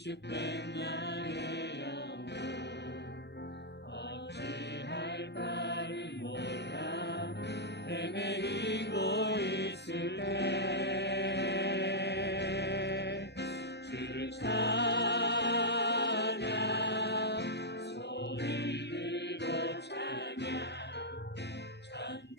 위축된 나의 영혼 어찌할 바를 몰라 헤매이고 있을 때 주를 찬양 소리 들고 찬양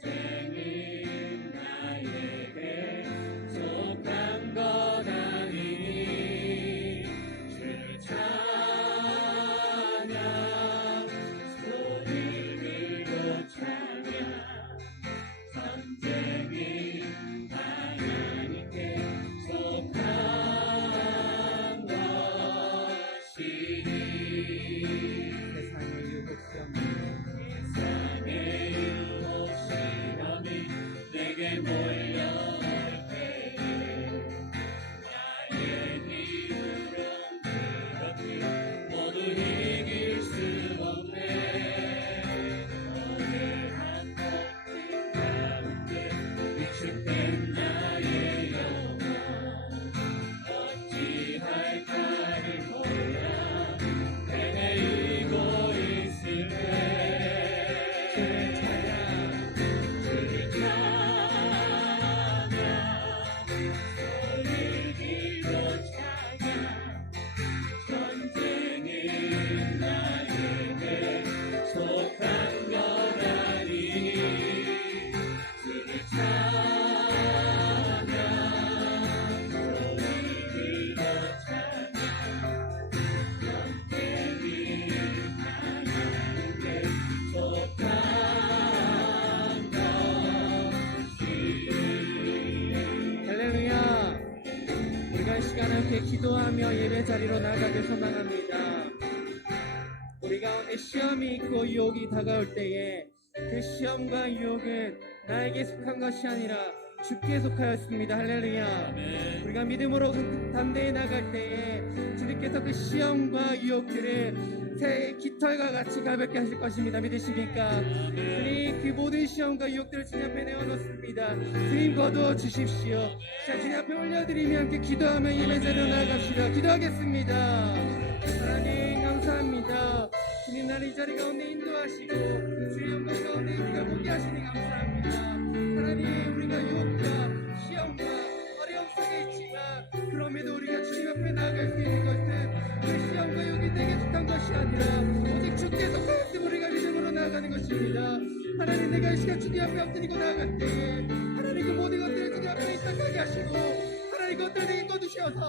전쟁은 나에게 속한 것 아니니 주를 찬양 소리 들고 찬양 전쟁은 하나님께 속한 것이니 세상의 유혹 시험이 내게 몰려올 때에 나의 힘으론 그렇게 모두 이길 수 없네 거대한 갈등 가운데 위축된 나의 영혼 어찌할 바를 몰라 헤매이고 있을 때 주를 찬양 소리 들고 찬양 전쟁은 나에게 속한 것 아니니 주를 찬양 소리 들고 찬양 전쟁은 하나님께 속한 것이니 할렐루야. 우리가 이 시간에 함께 기도하며 예배 자리로 나가길 소망합니다. 우리 가운데 시험이 있고 유혹이 다가올 때에 그 시험과 유혹은 나에게 속한 것이 아니라 주께 속하였습니다. 할렐루야. 아멘. 우리가 믿음으로 담대히 나갈 때에 주님께서 그 시험과 유혹들을 새 깃털과 같이 가볍게 하실 것입니다. 믿으십니까? 주님 그 모든 시험과 유혹들을 주님 앞에 내어놓습니다. 주님 거두어 주십시오. 자, 주님 앞에 올려드리며 함께 기도하며 예배자리로 나아갑시다. 기도하겠습니다. 하나님 감사합니다. 주님 나를 이 자리 가운데 인도하시고 주의 영광 가운데 우리가 보게 하시니 감사합니다. 하나님 우리가 유혹과 시험과 어려움 속에 있지만 그럼에도 우리가 주님 앞에 나아갈 수 있는 것은 그 시험과 유혹이 내게 속한 것이 아니라 오직 주께 속하였음 우리가 믿음으로 나아가는 것입니다. 하나님 내가 이 시간 주님 앞에 엎드리고 나아갈 때에 하나님 그 모든 것들을 주님 앞에 입탁하게 하시고 하나님 그것들을 내게 거두셔서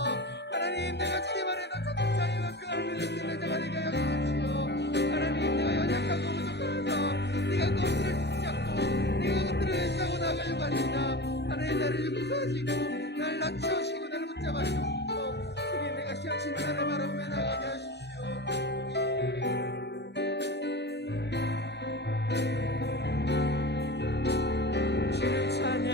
하나님 내가 주님 안에서 자기만큼 알면 있는 자가 되게 하여 주십시오. 하나님 내가 연약하고 부족해서 네가 그것들을 붙잡고 네가 그것들을 내자고 나가려고 합니다. 하나님 나를 용서하시고 나를 낮추시고 나를 붙잡아 주옵소서. 주님 내가 시험 진단을 바라보며 나가게 하십시오. 주를 찬양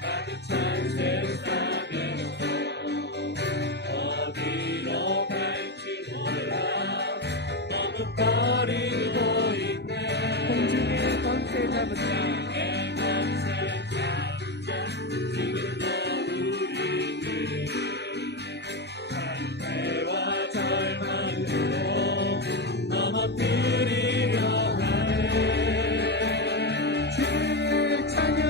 가득한 세상에서 어디로 갈지 몰라 너무 거리고 있네 공중에 권세 잡은 내 권세 잡은 자 지금도 우리를 장애와 절망으로 넘어뜨리려 하네 주를 찬양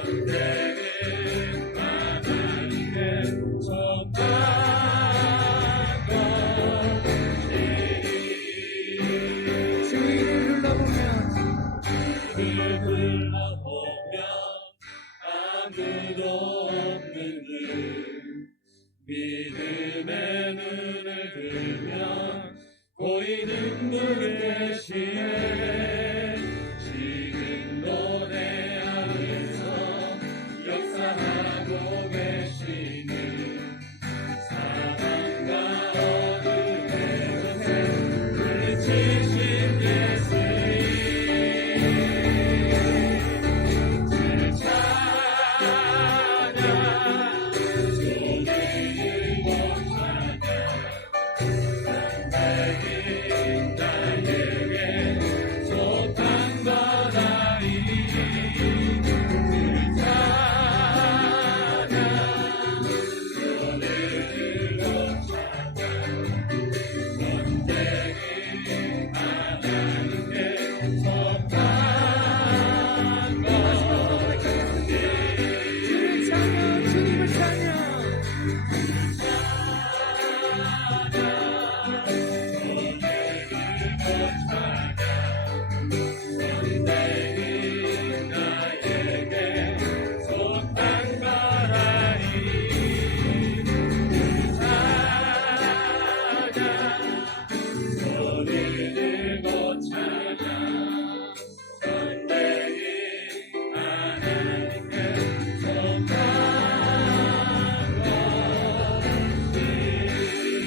선택은 하나님께 속한 것이니 주위를 둘러보면 주위를 둘러보면 아무도 없는 듯 믿음의 눈을 들면 보이는 분 계시네 지금도 내 안에서 역사하고 계시니 사랑과 어둠의 것에 물리치신 예수님 주를 찬양 손을 들고 찬양 선택이 나에게 속한 거다이 주를 찬양 손을 들고 찬양 선택이 하나님께 속한 것이니 주를 찬양 주님을 찬양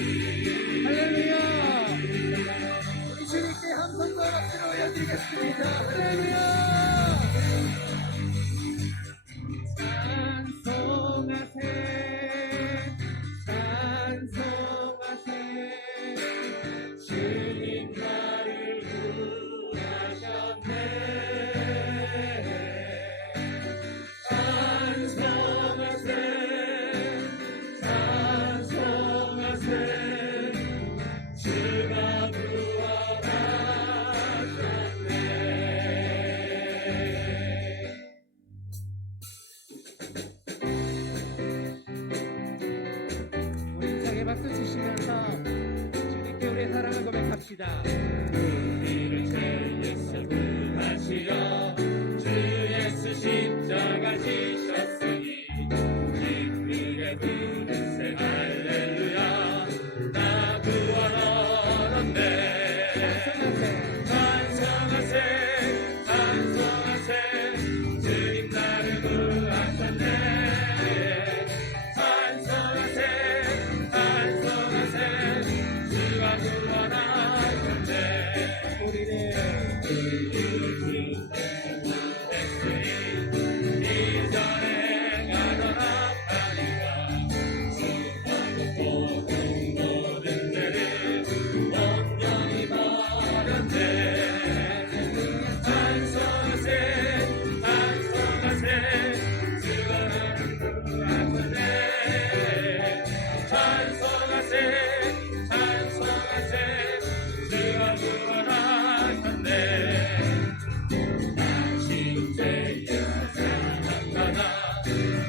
할렐루야 우리 주님께 함성과 박수로 올려드리겠습니다 할렐루야 찬송하세 찬송하세 주님 나를 구하셨네 찬송하세 찬송하세 주가 구원하셨네 우리 인상에 박수 치시면서 주님께 우리의 사랑을 고백합시다 우리를 제 예수 구하시려 주 예수 십자가 지셨으니 기쁘게 부르세 할렐루야 나 구원 얻었네 찬송하세 찬송하세 주님 나를 구하셨네 찬송하세 찬송하세 주가 구원하셨네 우리를 이전에 가던 아파리가 수많은 모든 데를 온전히 버렸네 찬송하세 찬송하세 주가 나를 구하셨네 찬송하세 찬송하세 주가 구원하셨네 신세에 사랑하나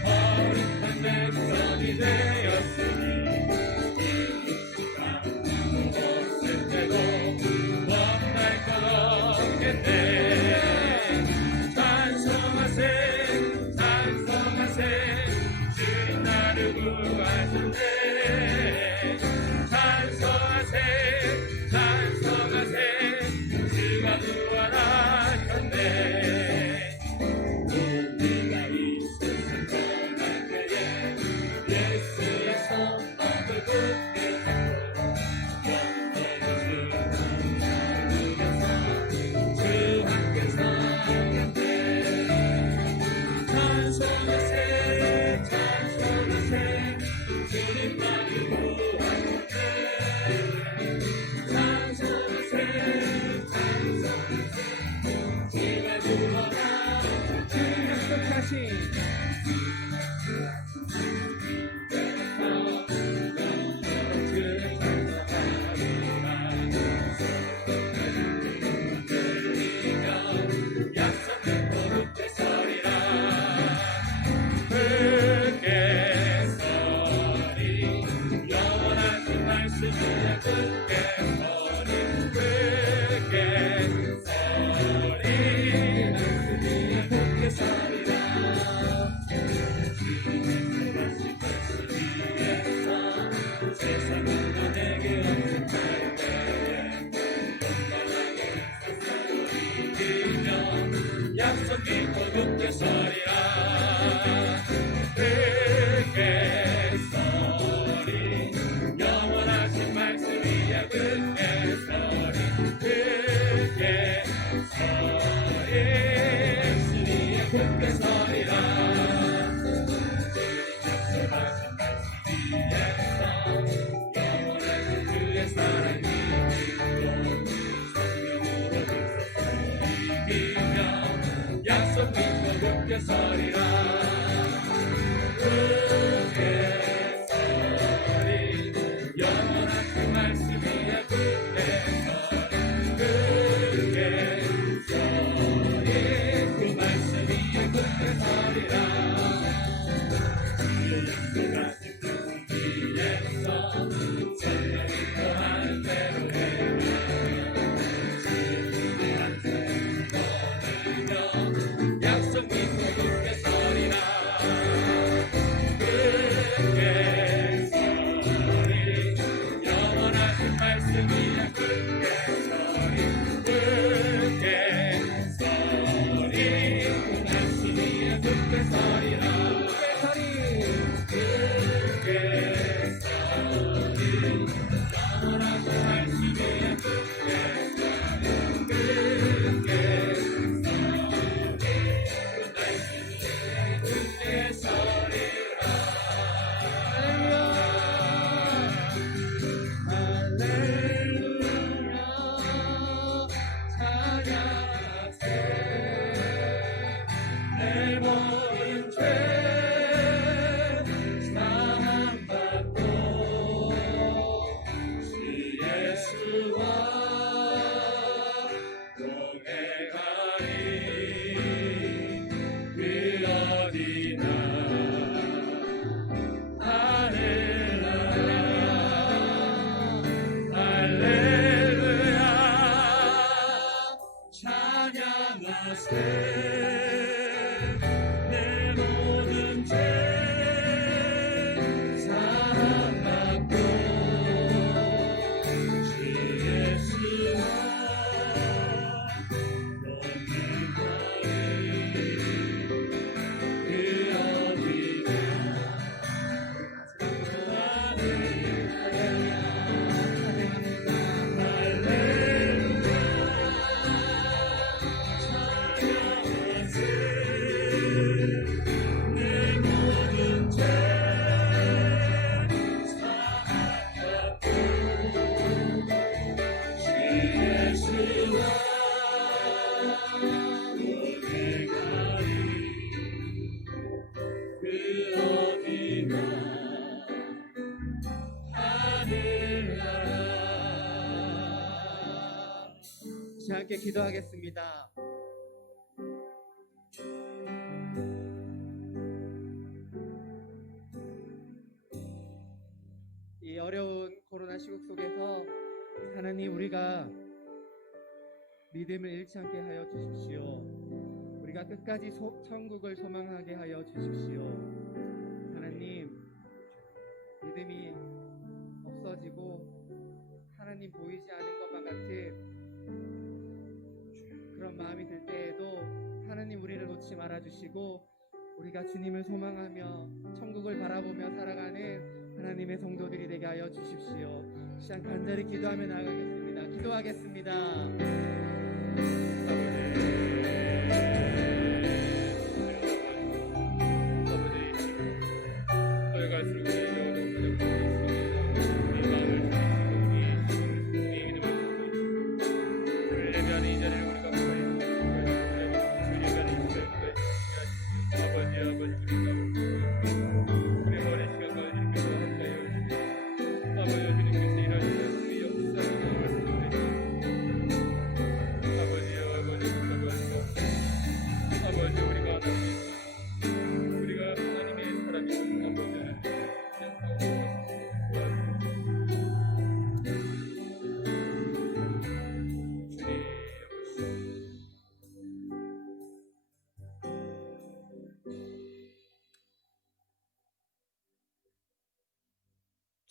어린 백성이 되었으니 이시간 없을 때도 원할 것 없겠네 찬송하세 찬송하세 주님 나를 구하셨네 찬송하세 찬송하세 주가 구원하셨네 우리가 이 세상 떠날 때에 예수의 손목을 굳게 잡고 영원히 주님을 주 함께 살겠네 약속 믿고 굳게 서리라 굳게 서리 영원하신 말씀 위에 굳게 서리 굳게 서리 말씀 위에 굳게 서리라 주님 약속하신 말씀 위에서 영원하신 주의 사랑 믿고 성령으로 빛서 이기며 약속 믿고 굳게 서리라 굳게 서리 영원하신 말씀 위에 굳게 서리 굳게 서리 그 말씀 위에 굳게 서리라 주의 약속하신 말씀 위에서 성령이 더하는 대로 행하며 주의 품에 앉아 떠들며 약속 믿고 굳게 서리라 굳게 서리 영원하신 말씀 위에 굳게 서리 굳게 서리 그 말씀 위에 굳게 서리라 굳게 서리 영원하신 말씀 위에 굳게 서리 굳게 서리 그 말씀 위에 굳게 서리라 할렐루야 찬양하세 내 모든 죄 사함받고 주 예수와 동행하리 그 어디나 할렐루야 할렐루야 찬양하세 내 모든 죄 사함받고 주 예수와 동행하리 그 어디나 내 모든 죄 사함받고 주 예수와 동행하리 그 어디나 하늘나라 함께 기도하겠습니다. 이 어려운 코로나 시국 속에서 하나님 우리가 믿음을 잃지 않게 하여 주십시오. 우리가 끝까지 천국을 소망하게 하여 주십시오. 하나님 믿음이 없어지고 하나님 보이지 않은 것만 같은 그런 마음이 들 때에도 하나님 우리를 놓지 말아주시고 우리가 주님을 소망하며 천국을 바라보며 살아가는 하나님의 성도들이 되게 하여 주십시오. 시간 간절히 기도하며 나아가겠습니다. 기도하겠습니다.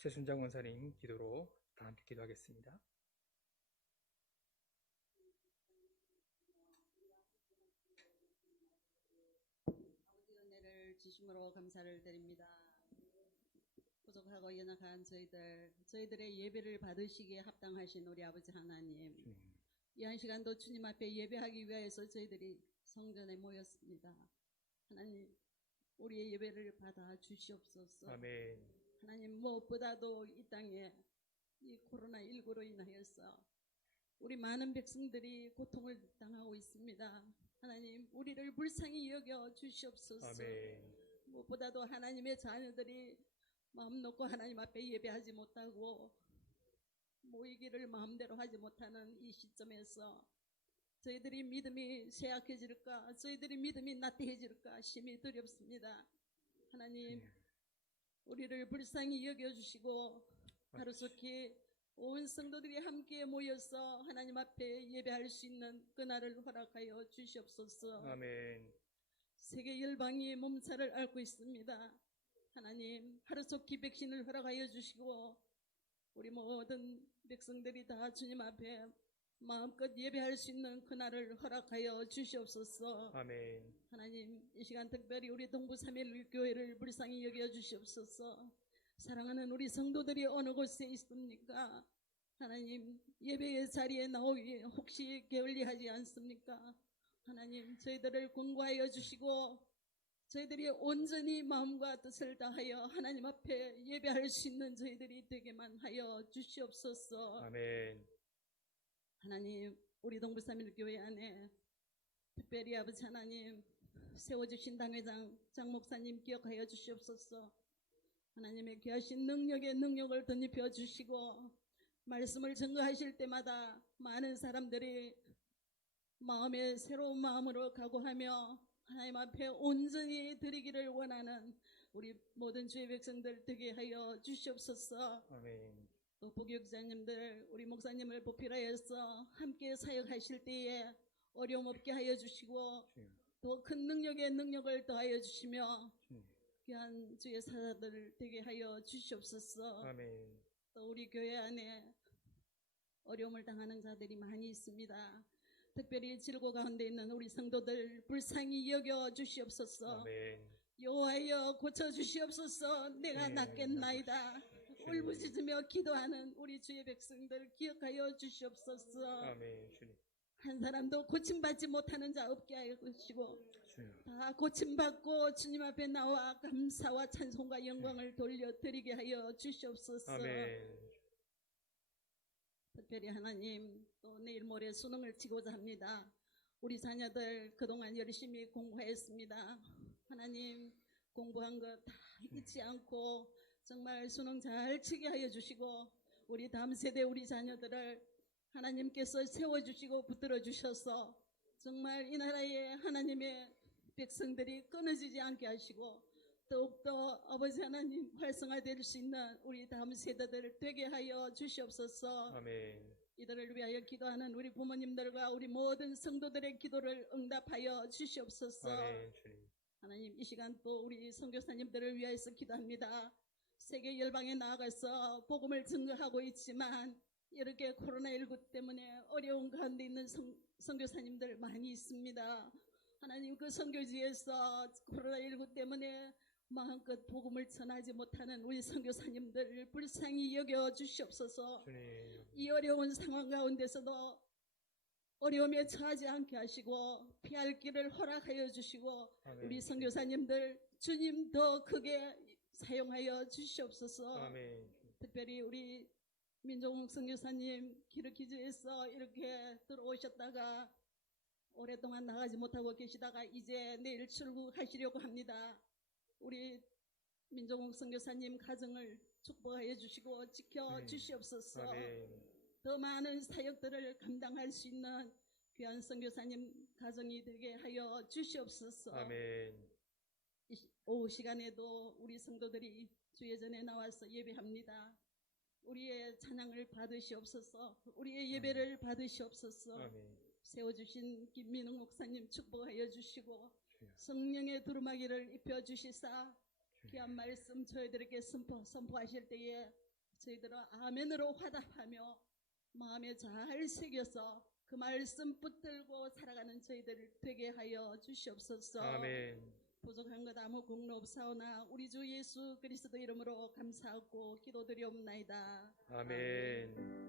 최순장 원사님 기도로 다 함께 기도하겠습니다. 진심으로 감사를 드립니다. 부족하고 연약한 저희들의 예배를 받으시기에 합당하신 우리 아버지 하나님, 이 한 시간도 주님 앞에 예배하기 위해서 저희들이 성전에 모였습니다. 하나님, 우리의 예배를 받아 주시옵소서. 아멘. 하나님, 무엇보다도 이 땅에 이 코로나19로 인하여서 우리 많은 백성들이 고통을 당하고 있습니다. 하나님, 우리를 불쌍히 여겨 주시옵소서. 아멘. 무엇보다도 하나님의 자녀들이 마음 놓고 하나님 앞에 예배하지 못하고 모이기를 마음대로 하지 못하는 이 시점에서 저희들이 믿음이 쇠약해질까, 저희들이 믿음이 나태해질까 심히 두렵습니다. 하나님, 우리를 불쌍히 여겨주시고 하루속히 온 성도들이 함께 모여서 하나님 앞에 예배할 수 있는 그날을 허락하여 주시옵소서. 아멘. 세계 열방이 몸살을 앓고 있습니다. 하나님, 하루속히 백신을 허락하여 주시고 우리 모든 백성들이 다 주님 앞에 마음껏 예배할 수 있는 그날을 허락하여 주시옵소서. 아멘. 하나님, 이 시간 특별히 우리 동부 3.1 교회를 불쌍히 여겨 주시옵소서. 사랑하는 우리 성도들이 어느 곳에 있습니까? 하나님, 예배의 자리에 나오기 혹시 게을리하지 않습니까? 하나님, 저희들을 권고하여 주시고 저희들이 온전히 마음과 뜻을 다하여 하나님 앞에 예배할 수 있는 저희들이 되게만 하여 주시옵소서. 아멘. 하나님, 우리 동부 3.1 교회 안에 특별히 아버지 하나님 세워주신 당회장 장 목사님 기억하여 주시옵소서. 하나님의 귀하신 능력을 덧입혀 주시고 말씀을 증거하실 때마다 많은 사람들이 마음에 새로운 마음으로 각오하며 하나님 앞에 온전히 드리기를 원하는 우리 모든 주의 백성들 되게 하여 주시옵소서. 아멘. 또 부교육자님들 우리 목사님을 보필하여서 함께 사역하실 때에 어려움 없게 하여 주시고 더 큰 능력을 더하여 주시며 귀한 주의 사자들 되게 하여 주시옵소서. 아멘. 또 우리 교회 안에 어려움을 당하는 자들이 많이 있습니다. 특별히 질고 가운데 있는 우리 성도들 불쌍히 여겨 주시옵소서. 아멘. 여호와여 고쳐 주시옵소서. 내가 낫겠나이다. 울부짖으며 기도하는 우리 주의 백성들 기억하여 주시옵소서. 아멘. 주님. 한 사람도 고침받지 못하는 자 없게 하여 주시고 주님. 다 고침받고 주님 앞에 나와 감사와 찬송과 영광을 돌려드리게 하여 주시옵소서. 아멘. 특별히 하나님, 또 내일 모레 수능을 치고자 합니다. 우리 자녀들 그동안 열심히 공부했습니다. 하나님, 공부한 거 다 잊지 않고 정말 수능 잘 치게 하여 주시고 우리 다음 세대 우리 자녀들을 하나님께서 세워주시고 붙들어 주셔서 정말 이 나라의 하나님의 백성들이 끊어지지 않게 하시고 더욱더 아버지 하나님 활성화될 수 있는 우리 다음 세대들 되게 하여 주시옵소서. 아멘. 이들을 위하여 기도하는 우리 부모님들과 우리 모든 성도들의 기도를 응답하여 주시옵소서. 아멘. 주님. 하나님, 이 시간 또 우리 선교사님들을 위하여서 기도합니다. 세계 열방에 나아가서 복음을 증거하고 있지만 이렇게 코로나19 때문에 어려운 가운데 있는 선교사님들 많이 있습니다. 하나님, 그 선교지에서 코로나19 때문에 마음껏 복음을 전하지 못하는 우리 선교사님들 불쌍히 여겨 주시옵소서. 주님. 이 어려운 상황 가운데서도 어려움에 처하지 않게 하시고 피할 길을 허락하여 주시고 아멘. 우리 선교사님들 주님 더 크게 사용하여 주시옵소서. 아멘. 특별히 우리 민종욱 선교사님 기르키즈에서 이렇게 들어오셨다가 오랫동안 나가지 못하고 계시다가 이제 내일 출국하시려고 합니다. 우리 민종욱 선교사님 가정을 축복하여 주시고 지켜 주시옵소서. 아멘. 더 많은 사역들을 감당할 수 있는 귀한 선교사님 가정이 되게 하여 주시옵소서. 아멘. 오후 시간에도 우리 성도들이 주의 전에 나와서 예배합니다. 우리의 찬양을 받으시옵소서. 우리의 예배를 받으시옵소서. 아멘. 세워주신 김민웅 목사님 축복하여 주시고 성령의 두루마기를 입혀주시사 귀한 말씀 저희들에게 선포하실 때에 저희들은 아멘으로 화답하며 마음에 잘 새겨서 그 말씀 붙들고 살아가는 저희들 되게 하여 주시옵소서. 아멘. 부족한 것 아무 공로 없사오나 우리 주 예수 그리스도 이름으로 감사하고 기도드리옵나이다. 아멘.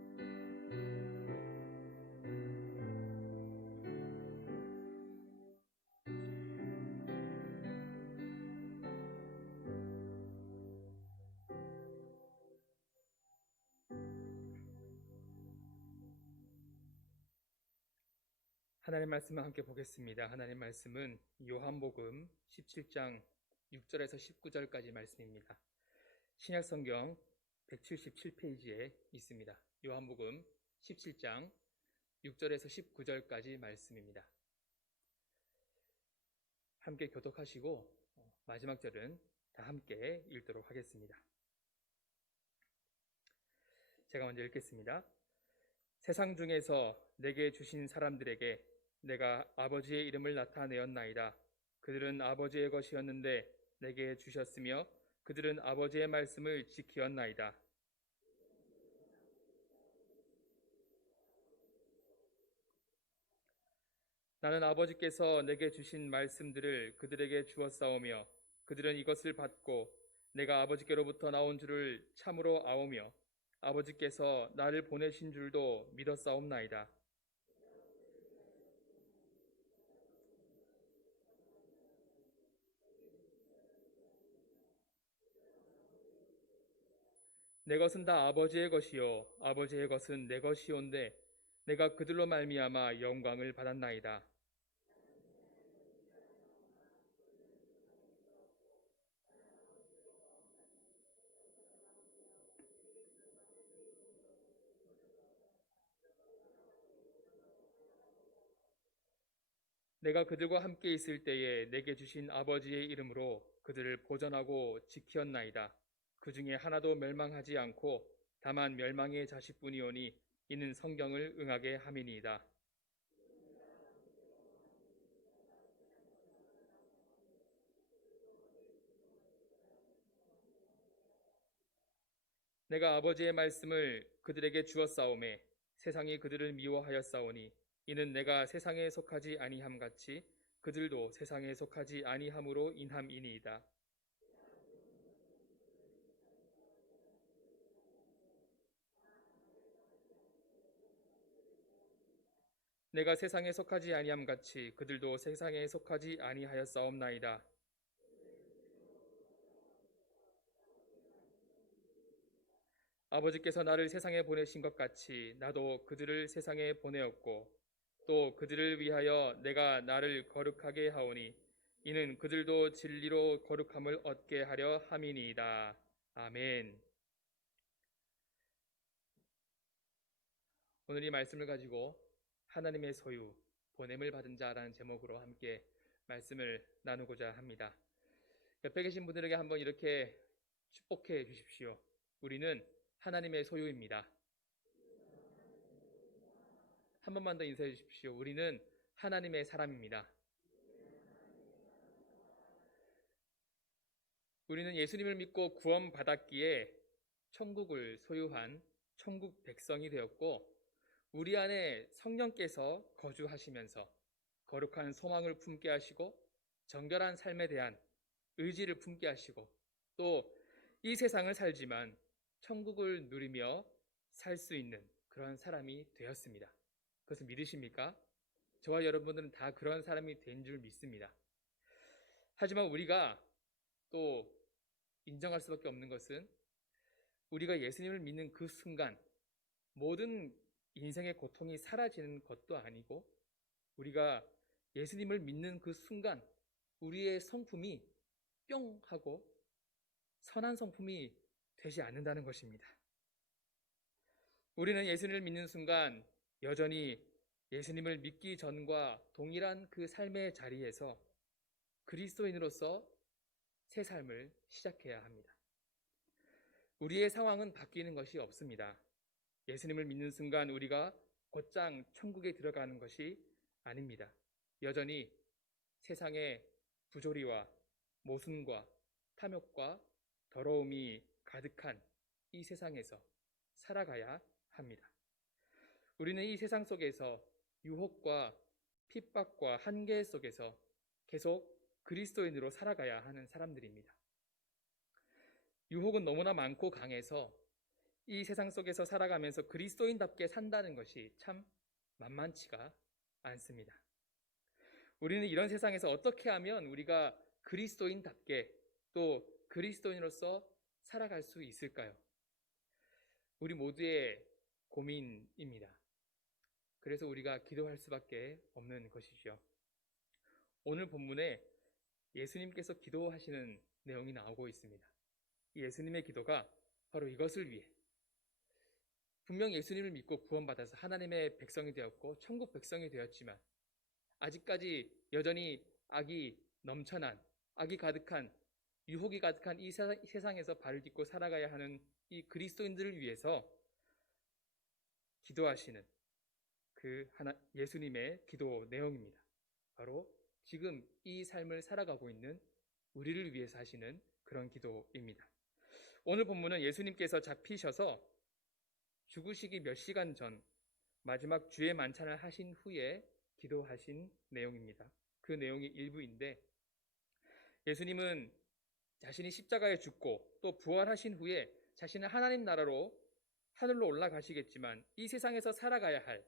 하나님 말씀을 함께 보겠습니다. 하나님 말씀은 요한복음 17장 6절에서 19절까지 말씀입니다. 신약성경 177페이지에 있습니다. 요한복음 17장 6절에서 19절까지 말씀입니다. 함께 교독하시고 마지막 절은 다 함께 읽도록 하겠습니다. 제가 먼저 읽겠습니다. 세상 중에서 내게 주신 사람들에게 내가 아버지의 이름을 나타내었나이다. 그들은 아버지의 것이었는데 내게 주셨으며 그들은 아버지의 말씀을 지키었나이다. 나는 아버지께서 내게 주신 말씀들을 그들에게 주었사오며 그들은 이것을 받고 내가 아버지께로부터 나온 줄을 참으로 아오며 아버지께서 나를 보내신 줄도 믿었사옵나이다. 내 것은 다 아버지의 것이요 아버지의 것은 내 것이온데 내가 그들로 말미암아 영광을 받았나이다. 내가 그들과 함께 있을 때에 내게 주신 아버지의 이름으로 그들을 보전하고 지키었나이다. 그 중에 하나도 멸망하지 않고 다만 멸망의 자식뿐이오니 이는 성경을 응하게 함이니이다. 내가 아버지의 말씀을 그들에게 주었사오매 세상이 그들을 미워하였사오니 이는 내가 세상에 속하지 아니함 같이 그들도 세상에 속하지 아니함으로 인함이니이다. 내가 세상에 속하지 아니함 같이 그들도 세상에 속하지 아니하였사옵나이다. 아버지께서 나를 세상에 보내신 것 같이 나도 그들을 세상에 보내었고 또 그들을 위하여 내가 나를 거룩하게 하오니 이는 그들도 진리로 거룩함을 얻게 하려 함이니이다. 아멘. 오늘 이 말씀을 가지고 하나님의 소유, 보냄을 받은 자라는 제목으로 함께 말씀을 나누고자 합니다. 옆에 계신 분들에게 한번 이렇게 축복해 주십시오. 우리는 하나님의 소유입니다. 한 번만 더 인사해 주십시오. 우리는 하나님의 사람입니다. 우리는 예수님을 믿고 구원받았기에 천국을 소유한 천국 백성이 되었고 우리 안에 성령께서 거주하시면서 거룩한 소망을 품게 하시고 정결한 삶에 대한 의지를 품게 하시고 또 이 세상을 살지만 천국을 누리며 살 수 있는 그런 사람이 되었습니다. 그것을 믿으십니까? 저와 여러분들은 다 그런 사람이 된 줄 믿습니다. 하지만 우리가 또 인정할 수밖에 없는 것은 우리가 예수님을 믿는 그 순간 모든 인생의 고통이 사라지는 것도 아니고 우리가 예수님을 믿는 그 순간 우리의 성품이 뿅 하고 선한 성품이 되지 않는다는 것입니다. 우리는 예수님을 믿는 순간 여전히 예수님을 믿기 전과 동일한 그 삶의 자리에서 그리스도인으로서 새 삶을 시작해야 합니다. 우리의 상황은 바뀌는 것이 없습니다. 예수님을 믿는 순간 우리가 곧장 천국에 들어가는 것이 아닙니다. 여전히 세상의 부조리와 모순과 탐욕과 더러움이 가득한 이 세상에서 살아가야 합니다. 우리는 이 세상 속에서 유혹과 핍박과 한계 속에서 계속 그리스도인으로 살아가야 하는 사람들입니다. 유혹은 너무나 많고 강해서 이 세상 속에서 살아가면서 그리스도인답게 산다는 것이 참 만만치가 않습니다. 우리는 이런 세상에서 어떻게 하면 우리가 그리스도인답게 또 그리스도인으로서 살아갈 수 있을까요? 우리 모두의 고민입니다. 그래서 우리가 기도할 수밖에 없는 것이죠. 오늘 본문에 예수님께서 기도하시는 내용이 나오고 있습니다. 이 예수님의 기도가 바로 이것을 위해, 분명 예수님을 믿고 구원받아서 하나님의 백성이 되었고 천국 백성이 되었지만 아직까지 여전히 악이 넘쳐난, 악이 가득한, 유혹이 가득한 이 세상에서 발을 딛고 살아가야 하는 이 그리스도인들을 위해서 기도하시는 그 예수님의 기도 내용입니다. 바로 지금 이 삶을 살아가고 있는 우리를 위해서 하시는 그런 기도입니다. 오늘 본문은 예수님께서 잡히셔서 죽으시기 몇 시간 전 마지막 주의 만찬을 하신 후에 기도하신 내용입니다. 그 내용이 일부인데, 예수님은 자신이 십자가에 죽고 또 부활하신 후에 자신은 하나님 나라로 하늘로 올라가시겠지만 이 세상에서 살아가야 할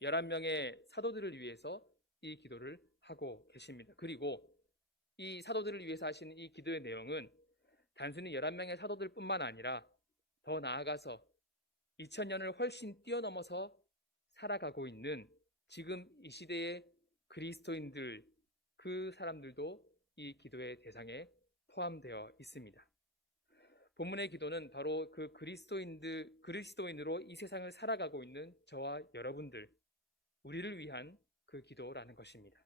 11명의 사도들을 위해서 이 기도를 하고 계십니다. 그리고 이 사도들을 위해서 하시는 이 기도의 내용은 단순히 11명의 사도들뿐만 아니라 더 나아가서 2000년을 훨씬 뛰어넘어서 살아가고 있는 지금 이 시대의 그리스도인들, 그 사람들도 이 기도의 대상에 포함되어 있습니다. 본문의 기도는 바로 그 그리스도인으로 이 세상을 살아가고 있는 저와 여러분들, 우리를 위한 그 기도라는 것입니다.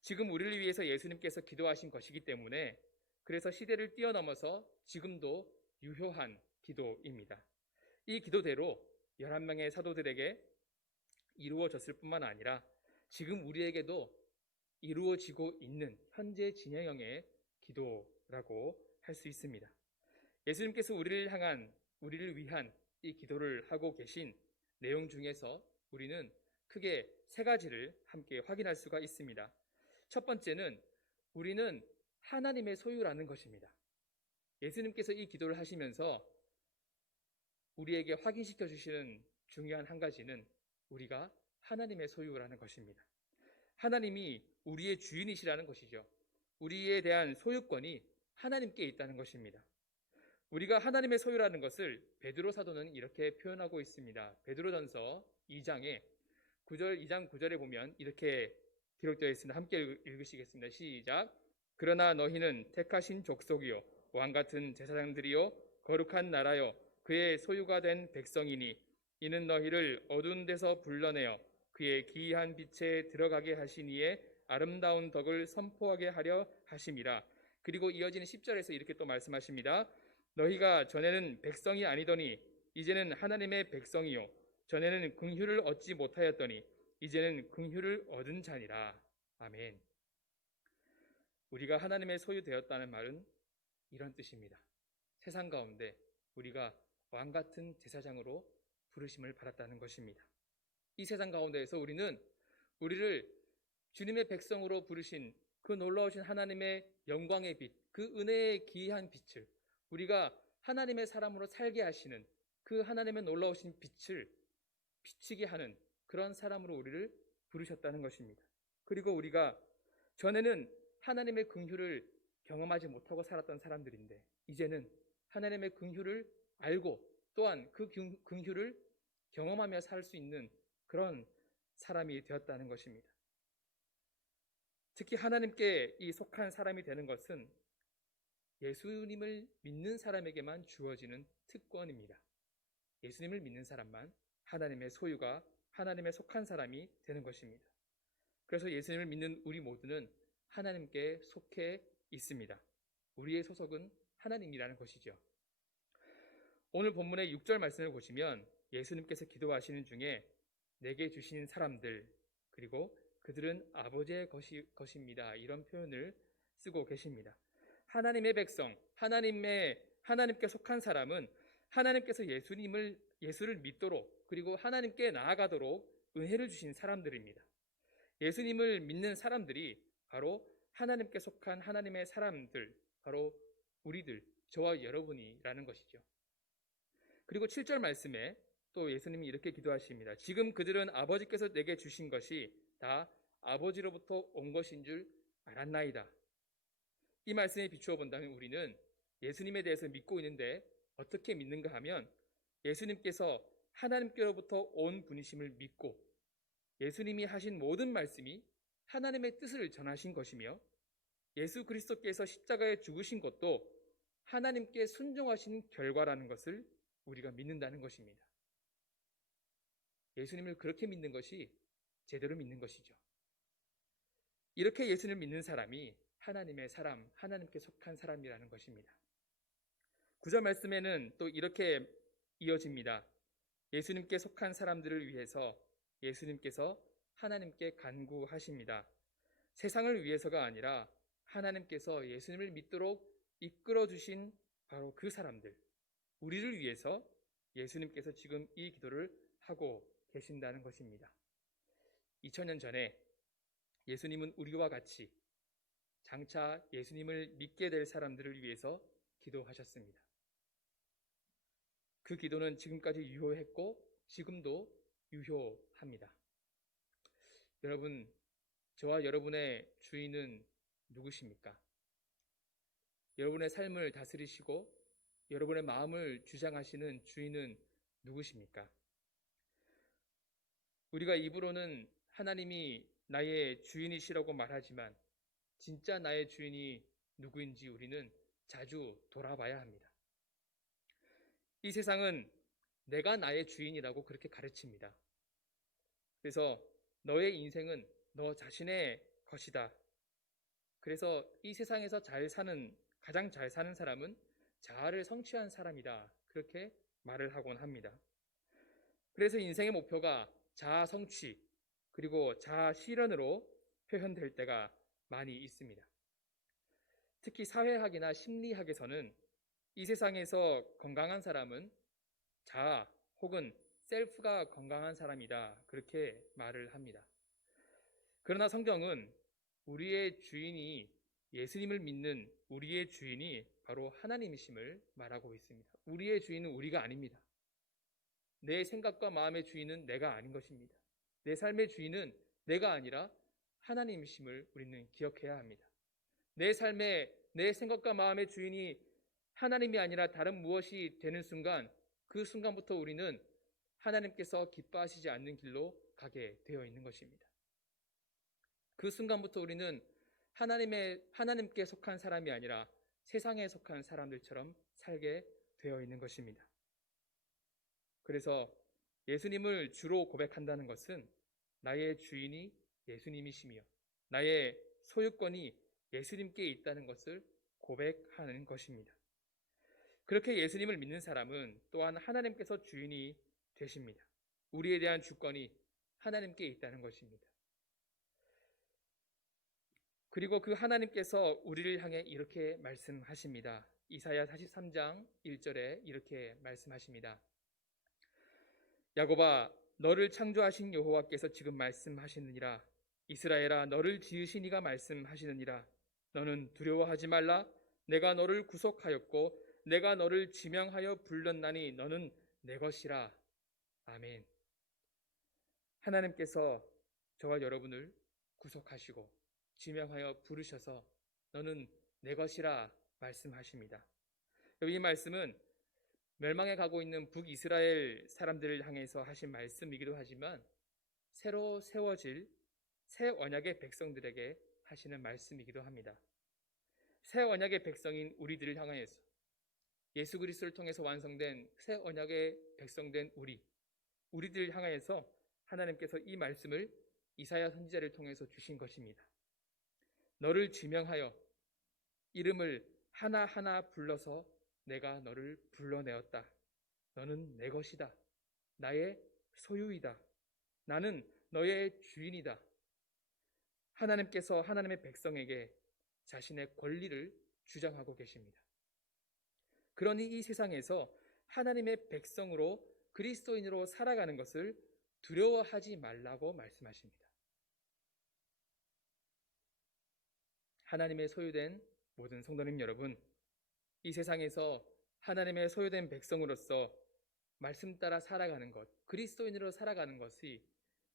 지금 우리를 위해서 예수님께서 기도하신 것이기 때문에 그래서 시대를 뛰어넘어서 지금도 유효한 기도입니다. 이 기도대로 11명의 사도들에게 이루어졌을 뿐만 아니라 지금 우리에게도 이루어지고 있는 현재 진행형의 기도라고 할 수 있습니다. 예수님께서 우리를 위한 이 기도를 하고 계신 내용 중에서 우리는 크게 세 가지를 함께 확인할 수가 있습니다. 첫 번째는 우리는 하나님의 소유라는 것입니다. 예수님께서 이 기도를 하시면서 우리에게 확인시켜 주시는 중요한 한 가지는 우리가 하나님의 소유라는 것입니다. 하나님이 우리의 주인이시라는 것이죠. 우리에 대한 소유권이 하나님께 있다는 것입니다. 우리가 하나님의 소유라는 것을 베드로 사도는 이렇게 표현하고 있습니다. 베드로전서 2장 9절에 보면 이렇게 기록되어 있습니다. 함께 읽으시겠습니다. 시작. 그러나 너희는 택하신 족속이요 왕같은 제사장들이요 거룩한 나라요 그의 소유가 된 백성이니 이는 너희를 어두운 데서 불러내어 그의 기이한 빛에 들어가게 하신 이의 아름다운 덕을 선포하게 하려 하심이라. 그리고 이어지는 10절에서 이렇게 또 말씀하십니다. 너희가 전에는 백성이 아니더니 이제는 하나님의 백성이요 전에는 긍휼을 얻지 못하였더니 이제는 긍휼을 얻은 자니라. 아멘. 우리가 하나님의 소유되었다는 말은 이런 뜻입니다. 세상 가운데 우리가 왕같은 제사장으로 부르심을 받았다는 것입니다. 이 세상 가운데에서 우리를 주님의 백성으로 부르신 그 놀라우신 하나님의 영광의 빛, 그 은혜의 기이한 빛을 우리가 하나님의 사람으로 살게 하시는 그 하나님의 놀라우신 빛을 비치게 하는 그런 사람으로 우리를 부르셨다는 것입니다. 그리고 우리가 전에는 하나님의 긍휼을 경험하지 못하고 살았던 사람들인데 이제는 하나님의 긍휼을 알고 또한 그 긍휼을 경험하며 살 수 있는 그런 사람이 되었다는 것입니다. 특히 하나님께 이 속한 사람이 되는 것은 예수님을 믿는 사람에게만 주어지는 특권입니다. 예수님을 믿는 사람만 하나님의 소유가 하나님의 속한 사람이 되는 것입니다. 그래서 예수님을 믿는 우리 모두는 하나님께 속해 있습니다. 우리의 소속은 하나님이라는 것이죠. 오늘 본문의 6절 말씀을 보시면 예수님께서 기도하시는 중에 내게 주신 사람들 그리고 그들은 아버지의 것입니다. 이런 표현을 쓰고 계십니다. 하나님의 백성, 하나님께 속한 사람은 하나님께서 예수를 믿도록 그리고 하나님께 나아가도록 은혜를 주신 사람들입니다. 예수님을 믿는 사람들이 바로 하나님께 속한 하나님의 사람들, 바로 우리들, 저와 여러분이라는 것이죠. 그리고 7절 말씀에 또 예수님이 이렇게 기도하십니다. 지금 그들은 아버지께서 내게 주신 것이 다 아버지로부터 온 것인 줄 알았나이다. 이 말씀에 비추어 본다면 우리는 예수님에 대해서 믿고 있는데 어떻게 믿는가 하면 예수님께서 하나님께로부터 온 분이심을 믿고 예수님이 하신 모든 말씀이 하나님의 뜻을 전하신 것이며 예수 그리스도께서 십자가에 죽으신 것도 하나님께 순종하신 결과라는 것을 우리가 믿는다는 것입니다. 예수님을 그렇게 믿는 것이 제대로 믿는 것이죠. 이렇게 예수님을 믿는 사람이 하나님의 사람, 하나님께 속한 사람이라는 것입니다. 9절 말씀에는 또 이렇게 이어집니다. 예수님께 속한 사람들을 위해서 예수님께서 하나님께 간구하십니다. 세상을 위해서가 아니라 하나님께서 예수님을 믿도록 이끌어 주신 바로 그 사람들, 우리를 위해서 예수님께서 지금 이 기도를 하고 계신다는 것입니다. 2000년 전에 예수님은 우리와 같이 장차 예수님을 믿게 될 사람들을 위해서 기도하셨습니다. 그 기도는 지금까지 유효했고 지금도 유효합니다. 여러분, 저와 여러분의 주인은 누구십니까? 여러분의 삶을 다스리시고 여러분의 마음을 주장하시는 주인은 누구십니까? 우리가 입으로는 하나님이 나의 주인이시라고 말하지만 진짜 나의 주인이 누구인지 우리는 자주 돌아봐야 합니다. 이 세상은 내가 나의 주인이라고 그렇게 가르칩니다. 그래서 너의 인생은 너 자신의 것이다. 그래서 이 세상에서 가장 잘 사는 사람은 자아를 성취한 사람이다. 그렇게 말을 하곤 합니다. 그래서 인생의 목표가 자아 성취 그리고 자아 실현으로 표현될 때가 많이 있습니다. 특히 사회학이나 심리학에서는 이 세상에서 건강한 사람은 자아 혹은 셀프가 건강한 사람이다. 그렇게 말을 합니다. 그러나 성경은 우리의 주인이 예수님을 믿는 우리의 주인이 바로 하나님이심을 말하고 있습니다. 우리의 주인은 우리가 아닙니다. 내 생각과 마음의 주인은 내가 아닌 것입니다. 내 삶의 주인은 내가 아니라 하나님이심을 우리는 기억해야 합니다. 내 생각과 마음의 주인이 하나님이 아니라 다른 무엇이 되는 순간, 그 순간부터 우리는 하나님께서 기뻐하시지 않는 길로 가게 되어 있는 것입니다. 그 순간부터 우리는 하나님께 속한 사람이 아니라 세상에 속한 사람들처럼 살게 되어 있는 것입니다. 그래서 예수님을 주로 고백한다는 것은 나의 주인이 예수님이시며 나의 소유권이 예수님께 있다는 것을 고백하는 것입니다. 그렇게 예수님을 믿는 사람은 또한 하나님께서 주인이 되십니다. 우리에 대한 주권이 하나님께 있다는 것입니다. 그리고 그 하나님께서 우리를 향해 이렇게 말씀하십니다. 이사야 43장 1절에 이렇게 말씀하십니다. 야곱아, 너를 창조하신 여호와께서 지금 말씀하시느니라. 이스라엘아, 너를 지으신 이가 말씀하시느니라. 너는 두려워하지 말라. 내가 너를 구속하였고 내가 너를 지명하여 불렀나니 너는 내 것이라. 아멘. 하나님께서 저와 여러분을 구속하시고 지명하여 부르셔서 너는 내 것이라 말씀하십니다. 이 말씀은 멸망에 가고 있는 북이스라엘 사람들을 향해서 하신 말씀이기도 하지만 새로 세워질 새 언약의 백성들에게 하시는 말씀이기도 합니다. 새 언약의 백성인 우리들을 향하여서 예수 그리스도를 통해서 완성된 새 언약의 백성된 우리들을 향하여서 하나님께서 이 말씀을 이사야 선지자를 통해서 주신 것입니다. 너를 지명하여 이름을 하나하나 불러서 내가 너를 불러내었다. 너는 내 것이다. 나의 소유이다. 나는 너의 주인이다. 하나님께서 하나님의 백성에게 자신의 권리를 주장하고 계십니다. 그러니 이 세상에서 하나님의 백성으로 그리스도인으로 살아가는 것을 두려워하지 말라고 말씀하십니다. 하나님의 소유된 모든 성도님 여러분, 이 세상에서 하나님의 소유된 백성으로서 말씀 따라 살아가는 것, 그리스도인으로 살아가는 것이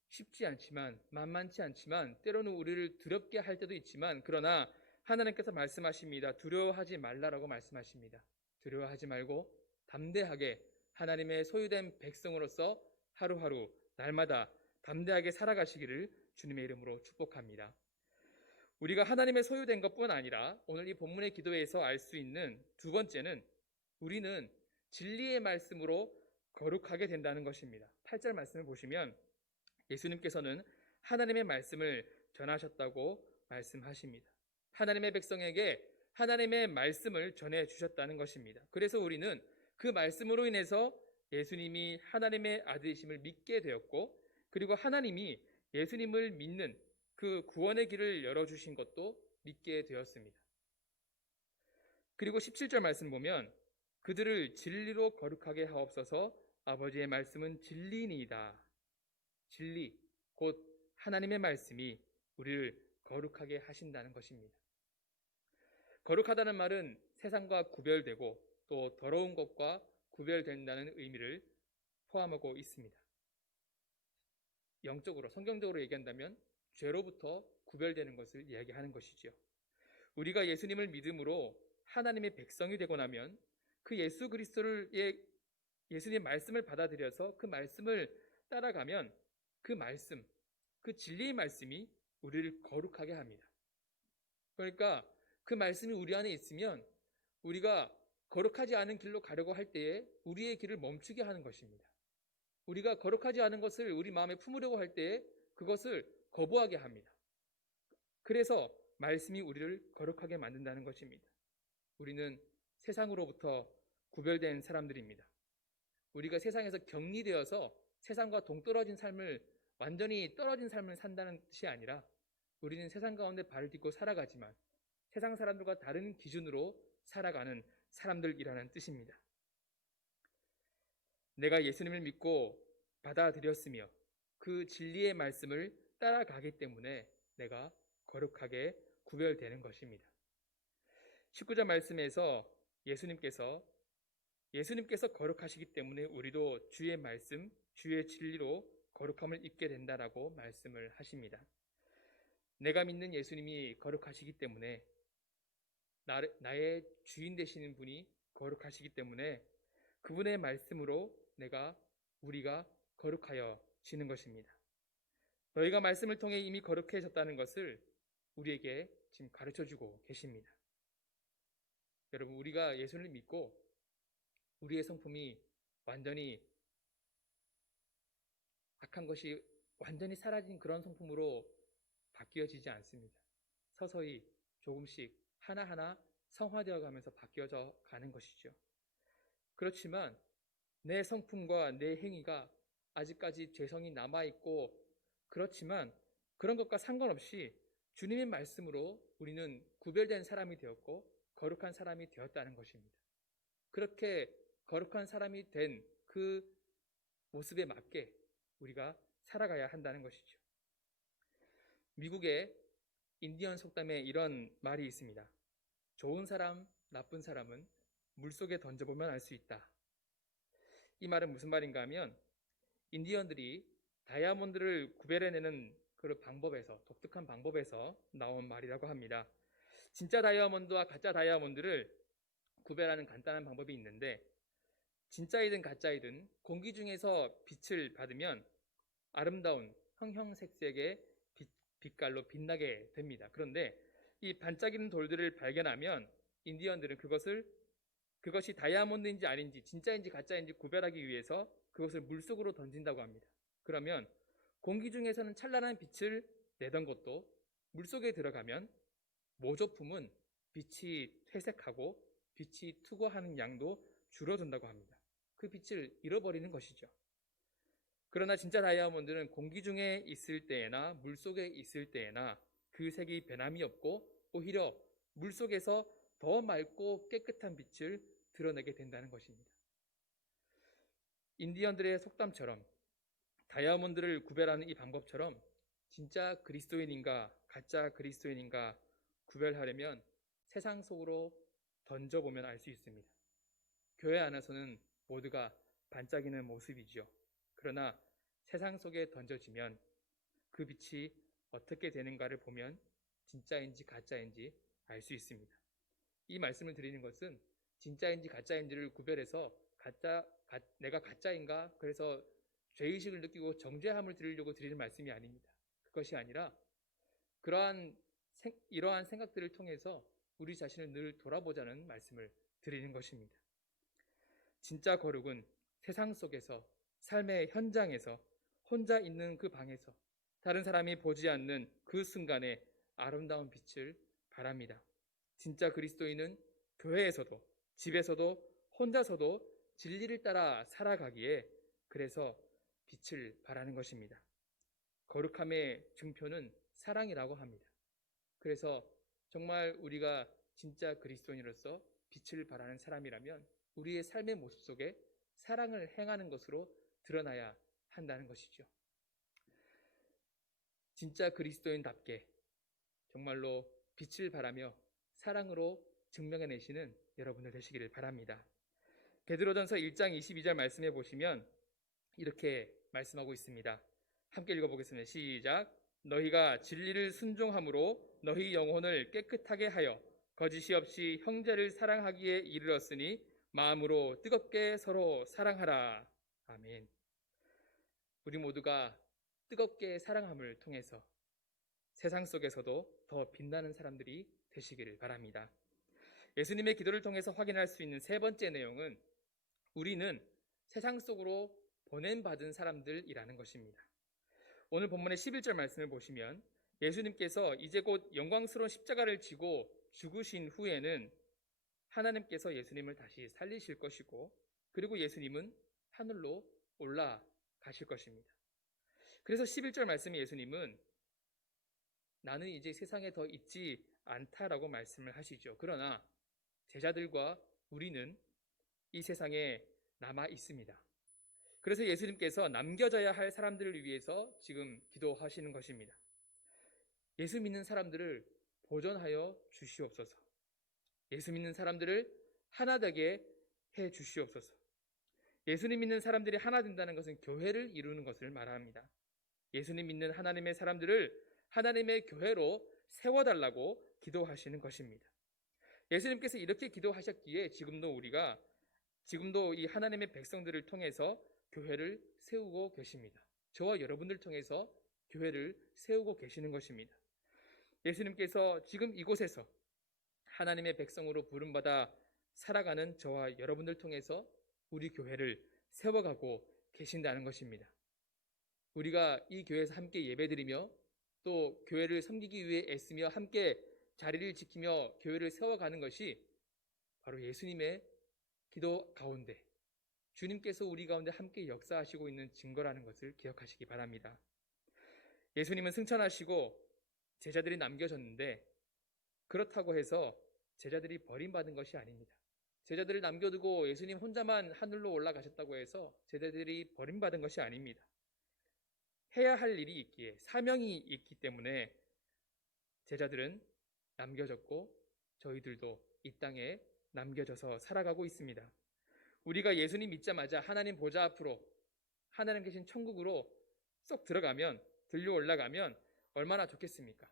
쉽지 않지만, 만만치 않지만, 때로는 우리를 두렵게 할 때도 있지만, 그러나 하나님께서 말씀하십니다. 두려워하지 말라라고 말씀하십니다. 두려워하지 말고 담대하게 하나님의 소유된 백성으로서 하루하루 날마다 담대하게 살아가시기를 주님의 이름으로 축복합니다. 우리가 하나님의 소유된 것뿐 아니라 오늘 이 본문의 기도에서 알 수 있는 두 번째는 우리는 진리의 말씀으로 거룩하게 된다는 것입니다. 8절 말씀을 보시면 예수님께서는 하나님의 말씀을 전하셨다고 말씀하십니다. 하나님의 백성에게 하나님의 말씀을 전해주셨다는 것입니다. 그래서 우리는 그 말씀으로 인해서 예수님이 하나님의 아들이심을 믿게 되었고, 그리고 하나님이 예수님을 믿는 그 구원의 길을 열어주신 것도 믿게 되었습니다. 그리고 17절 말씀 보면 그들을 진리로 거룩하게 하옵소서. 아버지의 말씀은 진리니이다. 진리, 곧 하나님의 말씀이 우리를 거룩하게 하신다는 것입니다. 거룩하다는 말은 세상과 구별되고 또 더러운 것과 구별된다는 의미를 포함하고 있습니다. 영적으로, 성경적으로 얘기한다면 죄로부터 구별되는 것을 이야기하는 것이지요. 우리가 예수님을 믿음으로 하나님의 백성이 되고 나면 그 예수 그리스도를 예수님의 말씀을 받아들여서 그 말씀을 따라가면 그 말씀, 그 진리의 말씀이 우리를 거룩하게 합니다. 그러니까 그 말씀이 우리 안에 있으면 우리가 거룩하지 않은 길로 가려고 할 때에 우리의 길을 멈추게 하는 것입니다. 우리가 거룩하지 않은 것을 우리 마음에 품으려고 할 때에 그것을 거부하게 합니다. 그래서 말씀이 우리를 거룩하게 만든다는 것입니다. 우리는 세상으로부터 구별된 사람들입니다. 우리가 세상에서 격리되어서 세상과 동떨어진 삶을, 완전히 떨어진 삶을 산다는 뜻이 아니라 우리는 세상 가운데 발을 딛고 살아가지만 세상 사람들과 다른 기준으로 살아가는 사람들이라는 뜻입니다. 내가 예수님을 믿고 받아들였으며 그 진리의 말씀을 따라가기 때문에 내가 거룩하게 구별되는 것입니다. 19절 말씀에서 예수님께서 거룩하시기 때문에 우리도 주의 말씀, 주의 진리로 거룩함을 입게 된다라고 말씀을 하십니다. 내가 믿는 예수님이 거룩하시기 때문에 나의 주인 되시는 분이 거룩하시기 때문에 그분의 말씀으로 우리가 거룩하여지는 것입니다. 너희가 말씀을 통해 이미 거룩해졌다는 것을 우리에게 지금 가르쳐주고 계십니다. 여러분, 우리가 예수를 믿고 우리의 성품이 완전히 악한 것이 완전히 사라진 그런 성품으로 바뀌어지지 않습니다. 서서히 조금씩 하나하나 성화되어 가면서 바뀌어져 가는 것이죠. 그렇지만 내 성품과 내 행위가 아직까지 죄성이 남아있고, 그렇지만 그런 것과 상관없이 주님의 말씀으로 우리는 구별된 사람이 되었고 거룩한 사람이 되었다는 것입니다. 그렇게 거룩한 사람이 된 그 모습에 맞게 우리가 살아가야 한다는 것이죠. 미국의 인디언 속담에 이런 말이 있습니다. 좋은 사람, 나쁜 사람은 물속에 던져보면 알 수 있다. 이 말은 무슨 말인가 하면 인디언들이 다이아몬드를 구별해내는 그 방법에서, 독특한 방법에서 나온 말이라고 합니다. 진짜 다이아몬드와 가짜 다이아몬드를 구별하는 간단한 방법이 있는데, 진짜이든 가짜이든 공기 중에서 빛을 받으면 아름다운 형형색색의 빛깔로 빛나게 됩니다. 그런데 이 반짝이는 돌들을 발견하면 인디언들은 그것이 다이아몬드인지 아닌지, 진짜인지 가짜인지 구별하기 위해서 그것을 물속으로 던진다고 합니다. 그러면 공기 중에서는 찬란한 빛을 내던 것도 물속에 들어가면 모조품은 빛이 퇴색하고 빛이 투과하는 양도 줄어든다고 합니다. 그 빛을 잃어버리는 것이죠. 그러나 진짜 다이아몬드는 공기 중에 있을 때에나 물속에 있을 때에나 그 색이 변함이 없고 오히려 물속에서 더 맑고 깨끗한 빛을 드러내게 된다는 것입니다. 인디언들의 속담처럼 다이아몬드를 구별하는 이 방법처럼 진짜 그리스도인인가 가짜 그리스도인인가 구별하려면 세상 속으로 던져보면 알 수 있습니다. 교회 안에서는 모두가 반짝이는 모습이지요. 그러나 세상 속에 던져지면 그 빛이 어떻게 되는가를 보면 진짜인지 가짜인지 알 수 있습니다. 이 말씀을 드리는 것은 진짜인지 가짜인지를 구별해서 내가 가짜인가? 그래서 죄의식을 느끼고 정죄함을 드리려고 드리는 말씀이 아닙니다. 그것이 아니라 이러한 생각들을 통해서 우리 자신을 늘 돌아보자는 말씀을 드리는 것입니다. 진짜 거룩은 세상 속에서, 삶의 현장에서, 혼자 있는 그 방에서, 다른 사람이 보지 않는 그 순간에 아름다운 빛을 발합니다. 진짜 그리스도인은 교회에서도, 집에서도, 혼자서도 진리를 따라 살아가기에 그래서 빛을 발하는 것입니다. 거룩함의 증표는 사랑이라고 합니다. 그래서 정말 우리가 진짜 그리스도인으로서 빛을 발하는 사람이라면 우리의 삶의 모습 속에 사랑을 행하는 것으로 드러나야 한다는 것이죠. 진짜 그리스도인답게 정말로 빛을 발하며 사랑으로 증명해내시는 여러분들 되시기를 바랍니다. 베드로전서 1장 22절 말씀해 보시면 이렇게 말씀하고 있습니다. 함께 읽어보겠습니다. 시작. 너희가 진리를 순종함으로 너희 영혼을 깨끗하게 하여 거짓이 없이 형제를 사랑하기에 이르렀으니 마음으로 뜨겁게 서로 사랑하라. 아멘. 우리 모두가 뜨겁게 사랑함을 통해서 세상 속에서도 더 빛나는 사람들이 되시기를 바랍니다. 예수님의 기도를 통해서 확인할 수 있는 세 번째 내용은 우리는 세상 속으로 보냄받은 사람들이라는 것입니다. 오늘 본문의 11절 말씀을 보시면 예수님께서 이제 곧 영광스러운 십자가를 지고 죽으신 후에는 하나님께서 예수님을 다시 살리실 것이고 그리고 예수님은 하늘로 올라가실 것입니다. 그래서 11절 말씀에 예수님은 나는 이제 세상에 더 있지 않다라고 말씀을 하시죠. 그러나 제자들과 우리는 이 세상에 남아 있습니다. 그래서 예수님께서 남겨져야 할 사람들을 위해서 지금 기도하시는 것입니다. 예수 믿는 사람들을 보존하여 주시옵소서. 예수 믿는 사람들을 하나 되게 해 주시옵소서. 예수님 믿는 사람들이 하나 된다는 것은 교회를 이루는 것을 말합니다. 예수님 믿는 하나님의 사람들을 하나님의 교회로 세워달라고 기도하시는 것입니다. 예수님께서 이렇게 기도하셨기에 지금도 이 하나님의 백성들을 통해서 교회를 세우고 계십니다. 저와 여러분들 통해서 교회를 세우고 계시는 것입니다. 예수님께서 지금 이곳에서 하나님의 백성으로 부름받아 살아가는 저와 여러분들 통해서 우리 교회를 세워가고 계신다는 것입니다. 우리가 이 교회에서 함께 예배드리며 또 교회를 섬기기 위해 애쓰며 함께 자리를 지키며 교회를 세워가는 것이 바로 예수님의 기도 가운데 주님께서 우리 가운데 함께 역사하시고 있는 증거라는 것을 기억하시기 바랍니다. 예수님은 승천하시고 제자들이 남겨졌는데 그렇다고 해서 제자들이 버림받은 것이 아닙니다. 제자들을 남겨두고 예수님 혼자만 하늘로 올라가셨다고 해서 제자들이 버림받은 것이 아닙니다. 해야 할 일이 있기에 사명이 있기 때문에 제자들은 남겨졌고 저희들도 이 땅에 남겨져서 살아가고 있습니다. 우리가 예수님 믿자마자 하나님 보좌 앞으로 하나님 계신 천국으로 쏙 들려 올라가면 얼마나 좋겠습니까?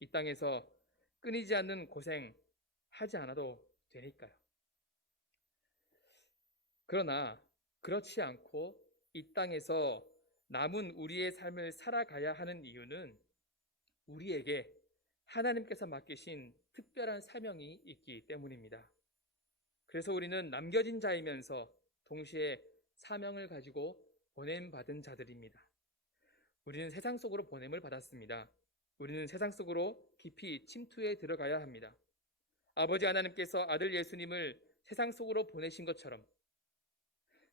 이 땅에서 끊이지 않는 고생 하지 않아도 되니까요. 그러나 그렇지 않고 이 땅에서 남은 우리의 삶을 살아가야 하는 이유는 우리에게 하나님께서 맡기신 특별한 사명이 있기 때문입니다. 그래서 우리는 남겨진 자이면서 동시에 사명을 가지고 보냄받은 자들입니다. 우리는 세상 속으로 보냄을 받았습니다. 우리는 세상 속으로 깊이 침투해 들어가야 합니다. 아버지 하나님께서 아들 예수님을 세상 속으로 보내신 것처럼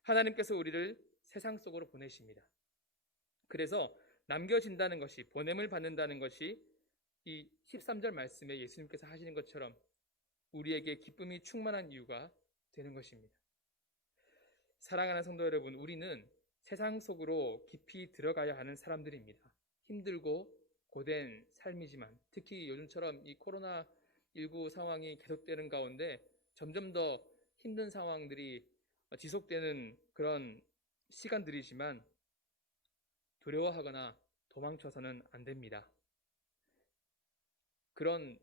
하나님께서 우리를 세상 속으로 보내십니다. 그래서 남겨진다는 것이, 보냄을 받는다는 것이 이 13절 말씀에 예수님께서 하시는 것처럼 우리에게 기쁨이 충만한 이유가 되는 것입니다. 사랑하는 성도 여러분, 우리는 세상 속으로 깊이 들어가야 하는 사람들입니다. 힘들고 고된 삶이지만 특히 요즘처럼 이 코로나 코로나19 상황이 계속되는 가운데 점점 더 힘든 상황들이 지속되는 그런 시간들이지만 두려워하거나 도망쳐서는 안 됩니다. 그런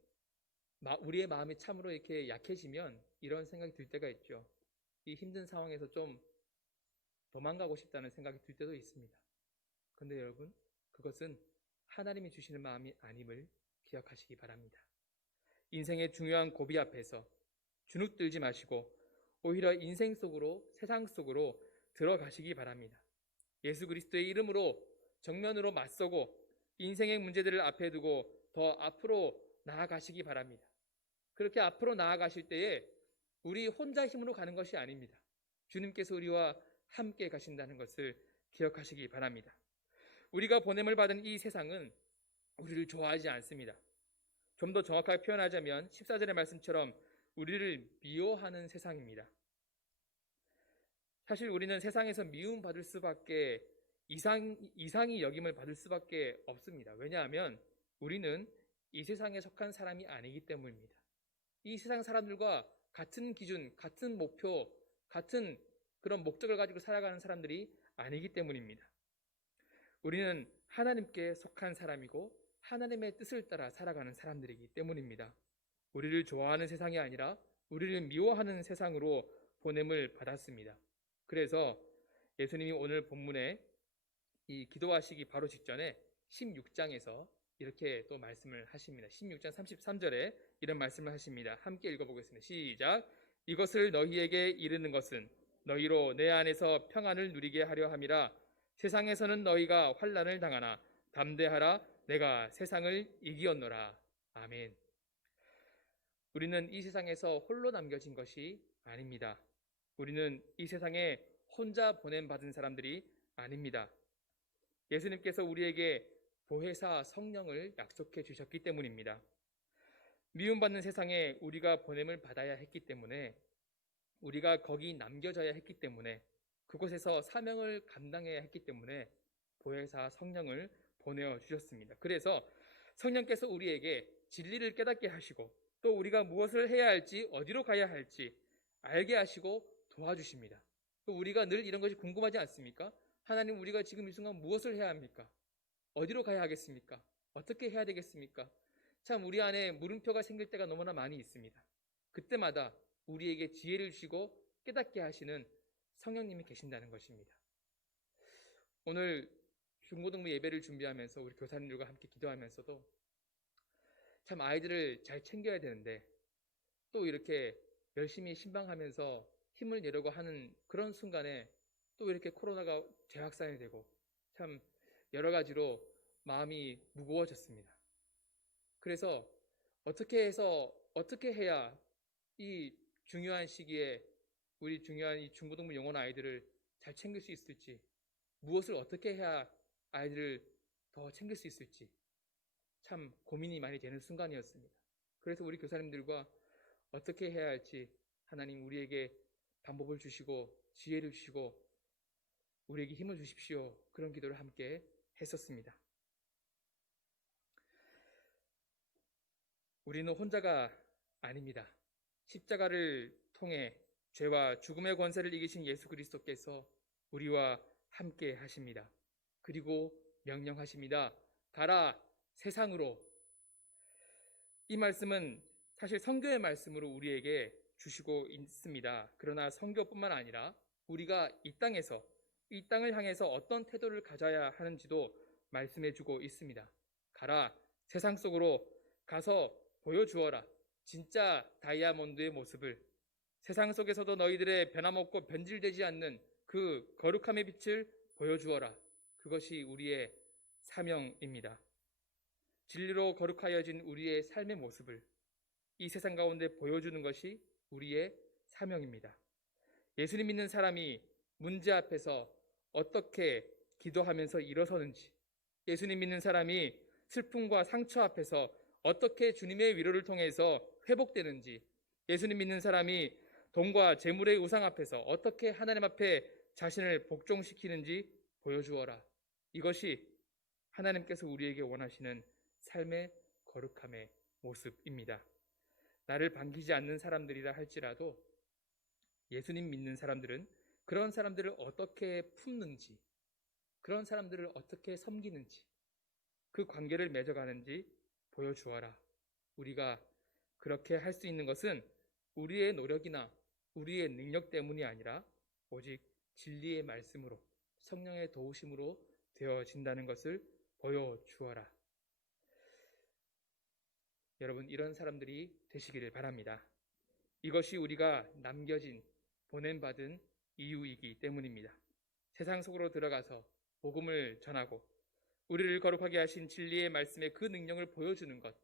우리의 마음이 참으로 이렇게 약해지면 이런 생각이 들 때가 있죠. 이 힘든 상황에서 좀 도망가고 싶다는 생각이 들 때도 있습니다. 그런데 여러분, 그것은 하나님이 주시는 마음이 아님을 기억하시기 바랍니다. 인생의 중요한 고비 앞에서 주눅들지 마시고 오히려 인생 속으로, 세상 속으로 들어가시기 바랍니다. 예수 그리스도의 이름으로 정면으로 맞서고 인생의 문제들을 앞에 두고 더 앞으로 나아가시기 바랍니다. 그렇게 앞으로 나아가실 때에 우리 혼자 힘으로 가는 것이 아닙니다. 주님께서 우리와 함께 가신다는 것을 기억하시기 바랍니다. 우리가 보냄을 받은 이 세상은 우리를 좋아하지 않습니다. 좀 더 정확하게 표현하자면 14절의 말씀처럼 우리를 미워하는 세상입니다. 사실 우리는 세상에서 미움받을 수밖에 이상히 여김을 받을 수밖에 없습니다. 왜냐하면 우리는 이 세상에 속한 사람이 아니기 때문입니다. 이 세상 사람들과 같은 기준, 같은 목표, 같은 그런 목적을 가지고 살아가는 사람들이 아니기 때문입니다. 우리는 하나님께 속한 사람이고 하나님의 뜻을 따라 살아가는 사람들이기 때문입니다. 우리를 좋아하는 세상이 아니라 우리를 미워하는 세상으로 보냄을 받았습니다. 그래서 예수님이 오늘 본문에 이 기도하시기 바로 직전에 16장에서 이렇게 또 말씀을 하십니다. 16장 33절에 이런 말씀을 하십니다. 함께 읽어보겠습니다. 시작. 이것을 너희에게 이르는 것은 너희로 내 안에서 평안을 누리게 하려 함이라. 세상에서는 너희가 환난을 당하나 담대하라. 내가 세상을 이기었노라. 아멘. 우리는 이 세상에서 홀로 남겨진 것이 아닙니다. 우리는 이 세상에 혼자 보냄받은 사람들이 아닙니다. 예수님께서 우리에게 보혜사 성령을 약속해 주셨기 때문입니다. 미움받는 세상에 우리가 보냄을 받아야 했기 때문에, 우리가 거기 남겨져야 했기 때문에, 그곳에서 사명을 감당해야 했기 때문에 보혜사 성령을 보내주셨습니다. 그래서 성령께서 우리에게 진리를 깨닫게 하시고 또 우리가 무엇을 해야 할지, 어디로 가야 할지 알게 하시고 도와주십니다. 또 우리가 늘 이런 것이 궁금하지 않습니까? 하나님, 우리가 지금 이 순간 무엇을 해야 합니까? 어디로 가야 하겠습니까? 어떻게 해야 되겠습니까? 참 우리 안에 물음표가 생길 때가 너무나 많이 있습니다. 그때마다 우리에게 지혜를 주시고 깨닫게 하시는 성령님이 계신다는 것입니다. 오늘 중고등부 예배를 준비하면서 우리 교사님들과 함께 기도하면서도 참 아이들을 잘 챙겨야 되는데 또 이렇게 열심히 신방하면서 힘을 내려고 하는 그런 순간에 또 이렇게 코로나가 재확산이 되고 참 여러 가지로 마음이 무거워졌습니다. 그래서 어떻게 해야 이 중요한 시기에 우리 중요한 이 중고등부 영혼 아이들을 잘 챙길 수 있을지, 무엇을 어떻게 해야 아이들을 더 챙길 수 있을지 참 고민이 많이 되는 순간이었습니다. 그래서 우리 교사님들과 어떻게 해야 할지 하나님 우리에게 방법을 주시고 지혜를 주시고 우리에게 힘을 주십시오. 그런 기도를 함께 했었습니다. 우리는 혼자가 아닙니다. 십자가를 통해 죄와 죽음의 권세를 이기신 예수 그리스도께서 우리와 함께 하십니다. 그리고 명령하십니다. 가라 세상으로. 이 말씀은 사실 선교의 말씀으로 우리에게 주시고 있습니다. 그러나 선교뿐만 아니라 우리가 이 땅을 향해서 어떤 태도를 가져야 하는지도 말씀해주고 있습니다. 가라 세상 속으로 가서 보여주어라 진짜 다이아몬드의 모습을. 세상 속에서도 너희들의 변함없고 변질되지 않는 그 거룩함의 빛을 보여주어라. 그것이 우리의 사명입니다. 진리로 거룩하여진 우리의 삶의 모습을 이 세상 가운데 보여주는 것이 우리의 사명입니다. 예수님 믿는 사람이 문제 앞에서 어떻게 기도하면서 일어서는지, 예수님 믿는 사람이 슬픔과 상처 앞에서 어떻게 주님의 위로를 통해서 회복되는지, 예수님 믿는 사람이 돈과 재물의 우상 앞에서 어떻게 하나님 앞에 자신을 복종시키는지 보여주어라. 이것이 하나님께서 우리에게 원하시는 삶의 거룩함의 모습입니다. 나를 반기지 않는 사람들이라 할지라도 예수님 믿는 사람들은 그런 사람들을 어떻게 품는지, 그런 사람들을 어떻게 섬기는지, 그 관계를 맺어가는지 보여주어라. 우리가 그렇게 할 수 있는 것은 우리의 노력이나 우리의 능력 때문이 아니라 오직 진리의 말씀으로, 성령의 도우심으로 되어진다는 것을 보여주어라. 여러분, 이런 사람들이 되시기를 바랍니다. 이것이 우리가 남겨진, 보냄받은 이유이기 때문입니다. 세상 속으로 들어가서 복음을 전하고 우리를 거룩하게 하신 진리의 말씀의 그 능력을 보여주는 것,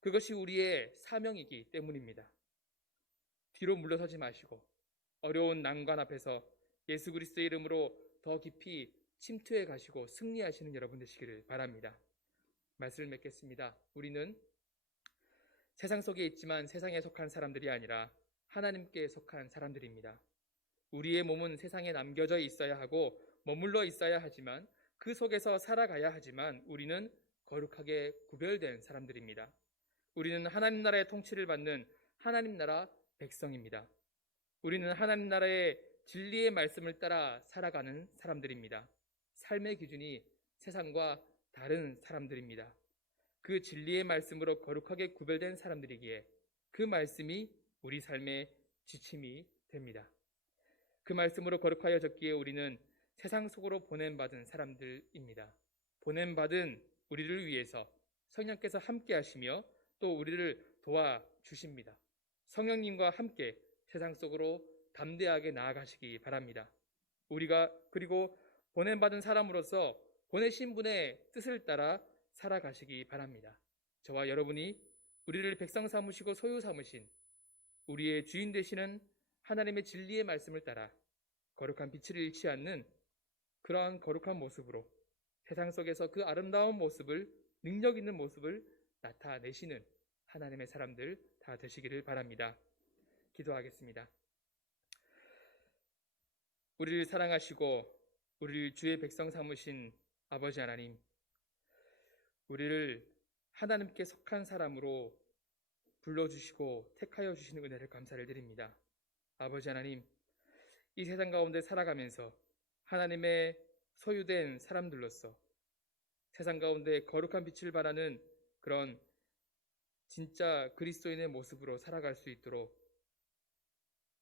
그것이 우리의 사명이기 때문입니다. 뒤로 물러서지 마시고 어려운 난관 앞에서 예수 그리스도의 이름으로 더 깊이 침투해 가시고 승리하시는 여러분 되시기를 바랍니다. 말씀을 맺겠습니다. 우리는 세상 속에 있지만 세상에 속한 사람들이 아니라 하나님께 속한 사람들입니다. 우리의 몸은 세상에 남겨져 있어야 하고 머물러 있어야 하지만 그 속에서 살아가야 하지만 우리는 거룩하게 구별된 사람들입니다. 우리는 하나님 나라의 통치를 받는 하나님 나라 백성입니다. 우리는 하나님 나라의 진리의 말씀을 따라 살아가는 사람들입니다. 삶의 기준이 세상과 다른 사람들입니다. 그 진리의 말씀으로 거룩하게 구별된 사람들이기에 그 말씀이 우리 삶의 지침이 됩니다. 그 말씀으로 거룩하여졌기에 우리는 세상 속으로 보냄받은 사람들입니다. 보냄받은 우리를 위해서 성령께서 함께 하시며 또 우리를 도와주십니다. 성령님과 함께 세상 속으로 담대하게 나아가시기 바랍니다. 우리가 그리고 보냄받은 사람으로서 보내신 분의 뜻을 따라 살아가시기 바랍니다. 저와 여러분이 우리를 백성 삼으시고 소유 삼으신 우리의 주인 되시는 하나님의 진리의 말씀을 따라 거룩한 빛을 잃지 않는 그러한 거룩한 모습으로 세상 속에서 그 아름다운 모습을, 능력 있는 모습을 나타내시는 하나님의 사람들 다 되시기를 바랍니다. 기도하겠습니다. 우리를 사랑하시고 우리를 주의 백성 삼으신 아버지 하나님, 우리를 하나님께 속한 사람으로 불러주시고 택하여 주시는 은혜를 감사를 드립니다. 아버지 하나님, 이 세상 가운데 살아가면서 하나님의 소유된 사람들로서 세상 가운데 거룩한 빛을 발하는 그런 진짜 그리스도인의 모습으로 살아갈 수 있도록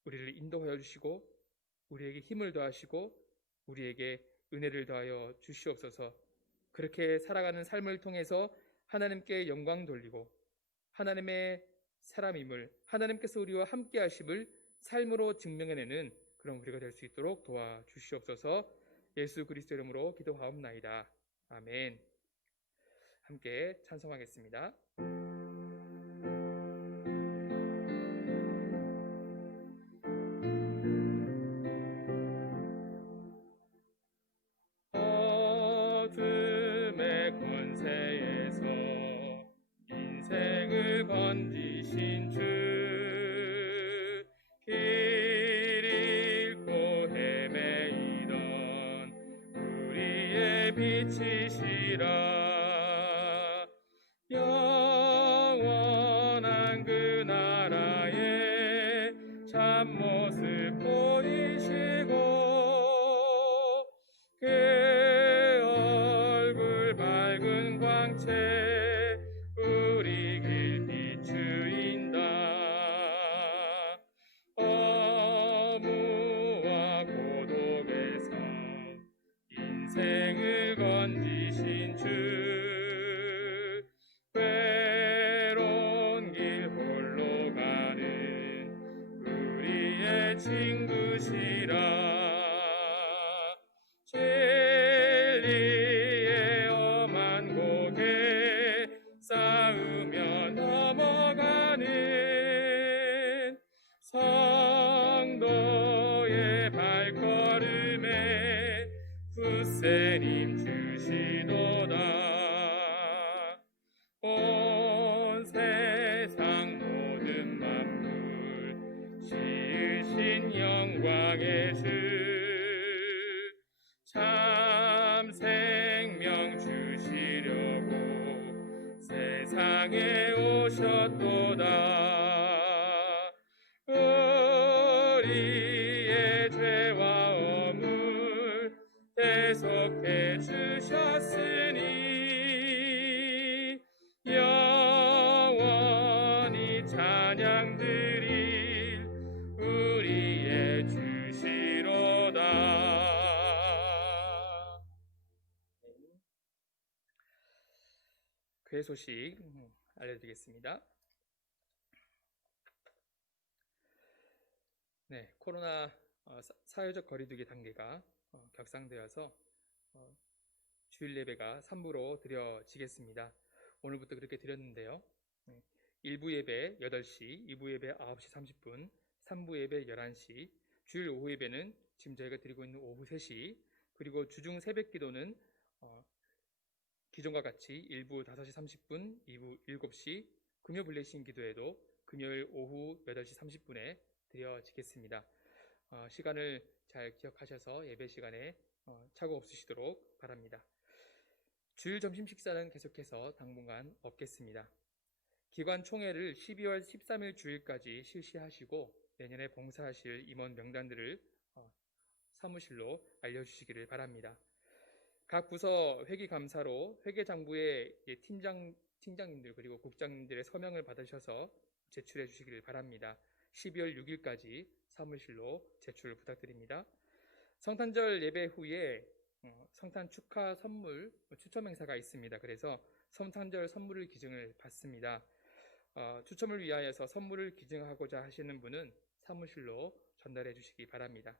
우리를 인도하여 주시고 우리에게 힘을 더하시고 우리에게 은혜를 더하여 주시옵소서. 그렇게 살아가는 삶을 통해서 하나님께 영광 돌리고 하나님의 사람임을, 하나님께서 우리와 함께 하심을 삶으로 증명해내는 그런 우리가 될 수 있도록 도와주시옵소서. 예수 그리스도 이름으로 기도하옵나이다. 아멘. 함께 찬송하겠습니다. 어둠의 권세에서 인생을 건지신 주, 길 잃고 헤매이던 우리의 빛이시라. 영원한 그 나라의 참모습 보이시고 그 얼굴 밝은 광채 우리 길 비추인다. 어무와 고독에서 인생을 건지신 주, 외로운 길 홀로 가는 우리의 친구시라. 진리의 엄한 고개 쌓으며 넘어가는 성도의 발걸음에 굳세림 주시도다. 온 세상 모든 만물 지으신 영광의 주, 참 생명 주시려고 세상에 오셨도다. 우리의 죄와 어물 대속해 주셨으니 영원히 찬양드릴 우리의 주시로다. 그의 소식 알려드리겠습니다. 네, 코로나 사회적 거리두기 단계가 격상되어서 주일 예배가 3부로 드려지겠습니다. 오늘부터 그렇게 드렸는데요. 1부 예배 8시, 2부 예배 9시 30분, 3부 예배 11시, 주일 오후 예배는 지금 저희가 드리고 있는 오후 3시, 그리고 주중 새벽 기도는 기존과 같이 1부 5시 30분, 2부 7시, 금요 블레싱 기도에도 금요일 오후 8시 30분에 드려지겠습니다. 시간을 잘 기억하셔서 예배 시간에 착오 없으시도록 바랍니다. 주일 점심 식사는 계속해서 당분간 없겠습니다. 기관 총회를 12월 13일 주일까지 실시하시고 내년에 봉사하실 임원 명단들을 사무실로 알려주시기를 바랍니다. 각 부서 회기감사로 회계장부의 팀장님들 그리고 국장님들의 서명을 받으셔서 제출해 주시기를 바랍니다. 12월 6일까지 사무실로 제출 부탁드립니다. 성탄절 예배 후에 성탄 축하 선물 추첨 행사가 있습니다. 그래서 성탄절 선물을 기증을 받습니다. 추첨을 위하여서 선물을 기증하고자 하시는 분은 사무실로 전달해 주시기 바랍니다.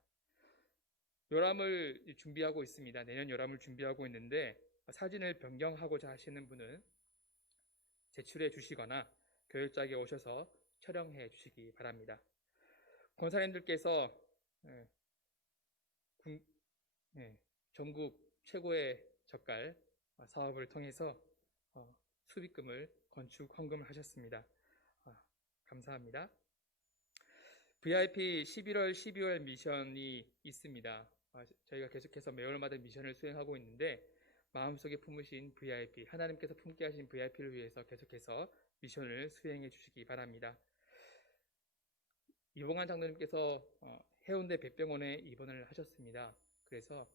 요람을 준비하고 있습니다. 내년 요람을 준비하고 있는데 사진을 변경하고자 하시는 분은 제출해 주시거나 교육장에 오셔서 촬영해 주시기 바랍니다. 권사님들께서 전국 최고의 젓갈 사업을 통해서 수비금을 건축 헌금을 하셨습니다. 감사합니다. VIP 11월 12월 미션이 있습니다. 저희가 계속해서 매월마다 미션을 수행하고 있는데 마음속에 품으신 VIP, 하나님께서 품게 하신 VIP를 위해서 계속해서 미션을 수행해 주시기 바랍니다. 이봉환 장로님께서 해운대 백병원에 입원을 하셨습니다. 그래서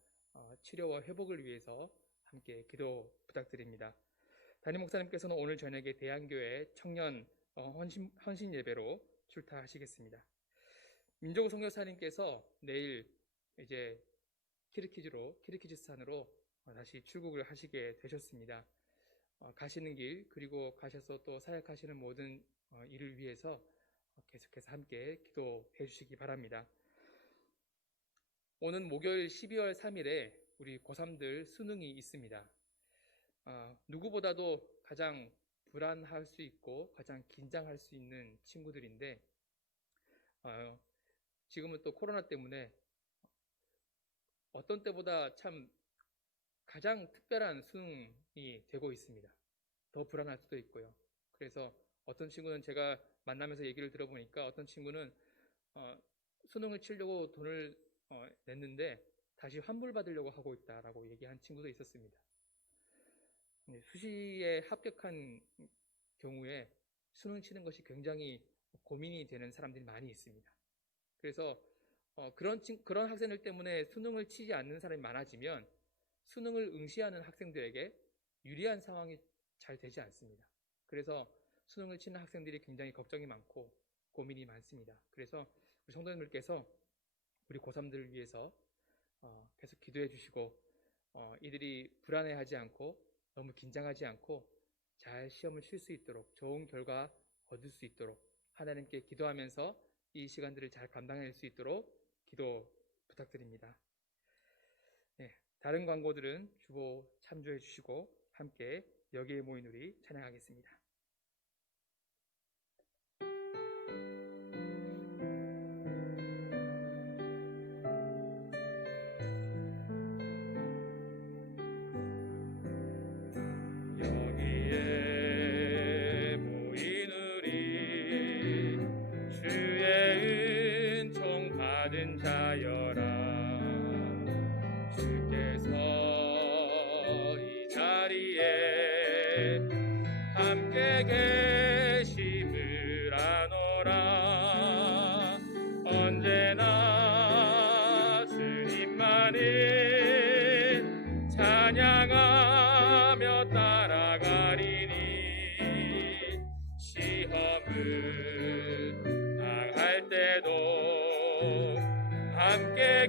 치료와 회복을 위해서 함께 기도 부탁드립니다. 담임 목사님께서는 오늘 저녁에 대한교회 청년 헌신 예배로 출타하시겠습니다. 민족 선교사님께서 내일 이제 키르기즈스탄으로 다시 출국을 하시게 되셨습니다. 가시는 길 그리고 가셔서 또 사역하시는 모든 일을 위해서 계속해서 함께 기도해 주시기 바랍니다. 오는 목요일 12월 3일에 우리 고3들 수능이 있습니다. 누구보다도 가장 불안할 수 있고 가장 긴장할 수 있는 친구들인데 지금은 또 코로나 때문에 어떤 때보다 참 가장 특별한 수능이 되고 있습니다. 더 불안할 수도 있고요. 그래서 어떤 친구는 제가 만나면서 얘기를 들어보니까 어떤 친구는 수능을 치려고 돈을 냈는데 다시 환불받으려고 하고 있다라고 얘기한 친구도 있었습니다. 수시에 합격한 경우에 수능 치는 것이 굉장히 고민이 되는 사람들이 많이 있습니다. 그래서 그런 학생들 때문에 수능을 치지 않는 사람이 많아지면 수능을 응시하는 학생들에게 유리한 상황이 잘 되지 않습니다. 그래서 수능을 치는 학생들이 굉장히 걱정이 많고 고민이 많습니다. 그래서 우리 성도님들께서 우리 고3들을 위해서 계속 기도해 주시고 이들이 불안해하지 않고 너무 긴장하지 않고 잘 시험을 칠 수 있도록 좋은 결과 얻을 수 있도록 하나님께 기도하면서 이 시간들을 잘 감당할 수 있도록 기도 부탁드립니다. 네, 다른 광고들은 주보 참조해 주시고 함께 여기에 모인 우리 찬양하겠습니다. 여기에 모인 우리 주의 은총 받은 자여라. 주께서 이 자리에 함께 갈 때도 함께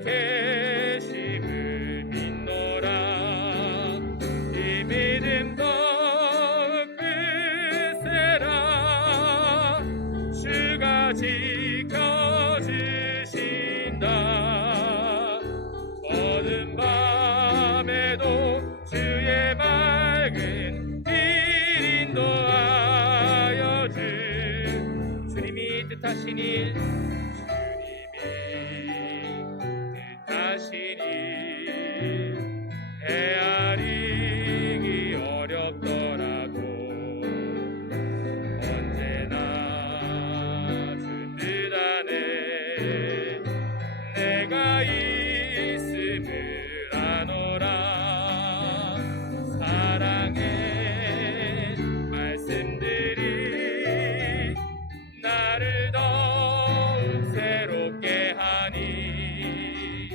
계심을 믿노라. 이 믿음 더욱 크세라. 주가 지켜주신다. 어두운 밤에도 주의 맑은 길 인도하여 주님이 뜻하신 일, 헤아리기 어렵더라도 언제나 주 뜻 안에 내가 있음을 아노라. 사랑의 말씀들이 나를 더욱 새롭게 하니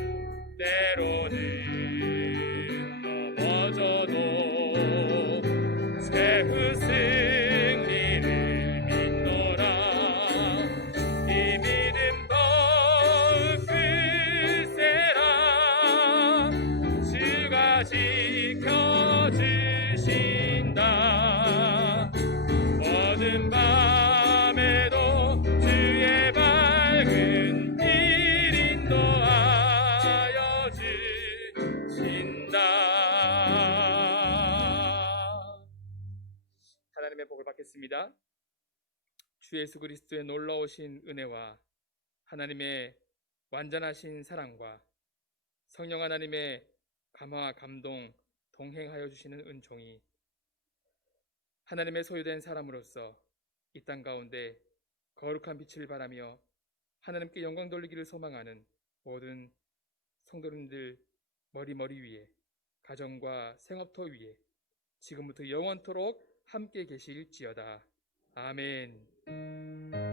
때로는 넘어져도 최후 승리를 믿노라. 이 믿음 더욱 크세라. 주가 지켜주신다. 어두운 밤에도 주의 밝은 길 인도하여 주신다. 하나님의 복을 받겠습니다. 주 예수 그리스도의 놀라우신 은혜와 하나님의 완전하신 사랑과 성령 하나님의 감화와 감동 동행하여 주시는 은총이 하나님의 소유된 사람으로서 이 땅 가운데 거룩한 빛을 바라며 하나님께 영광 돌리기를 소망하는 모든 성도님들 머리 위에, 가정과 생업터 위에 지금부터 영원토록 함께 계실지어다. 아멘.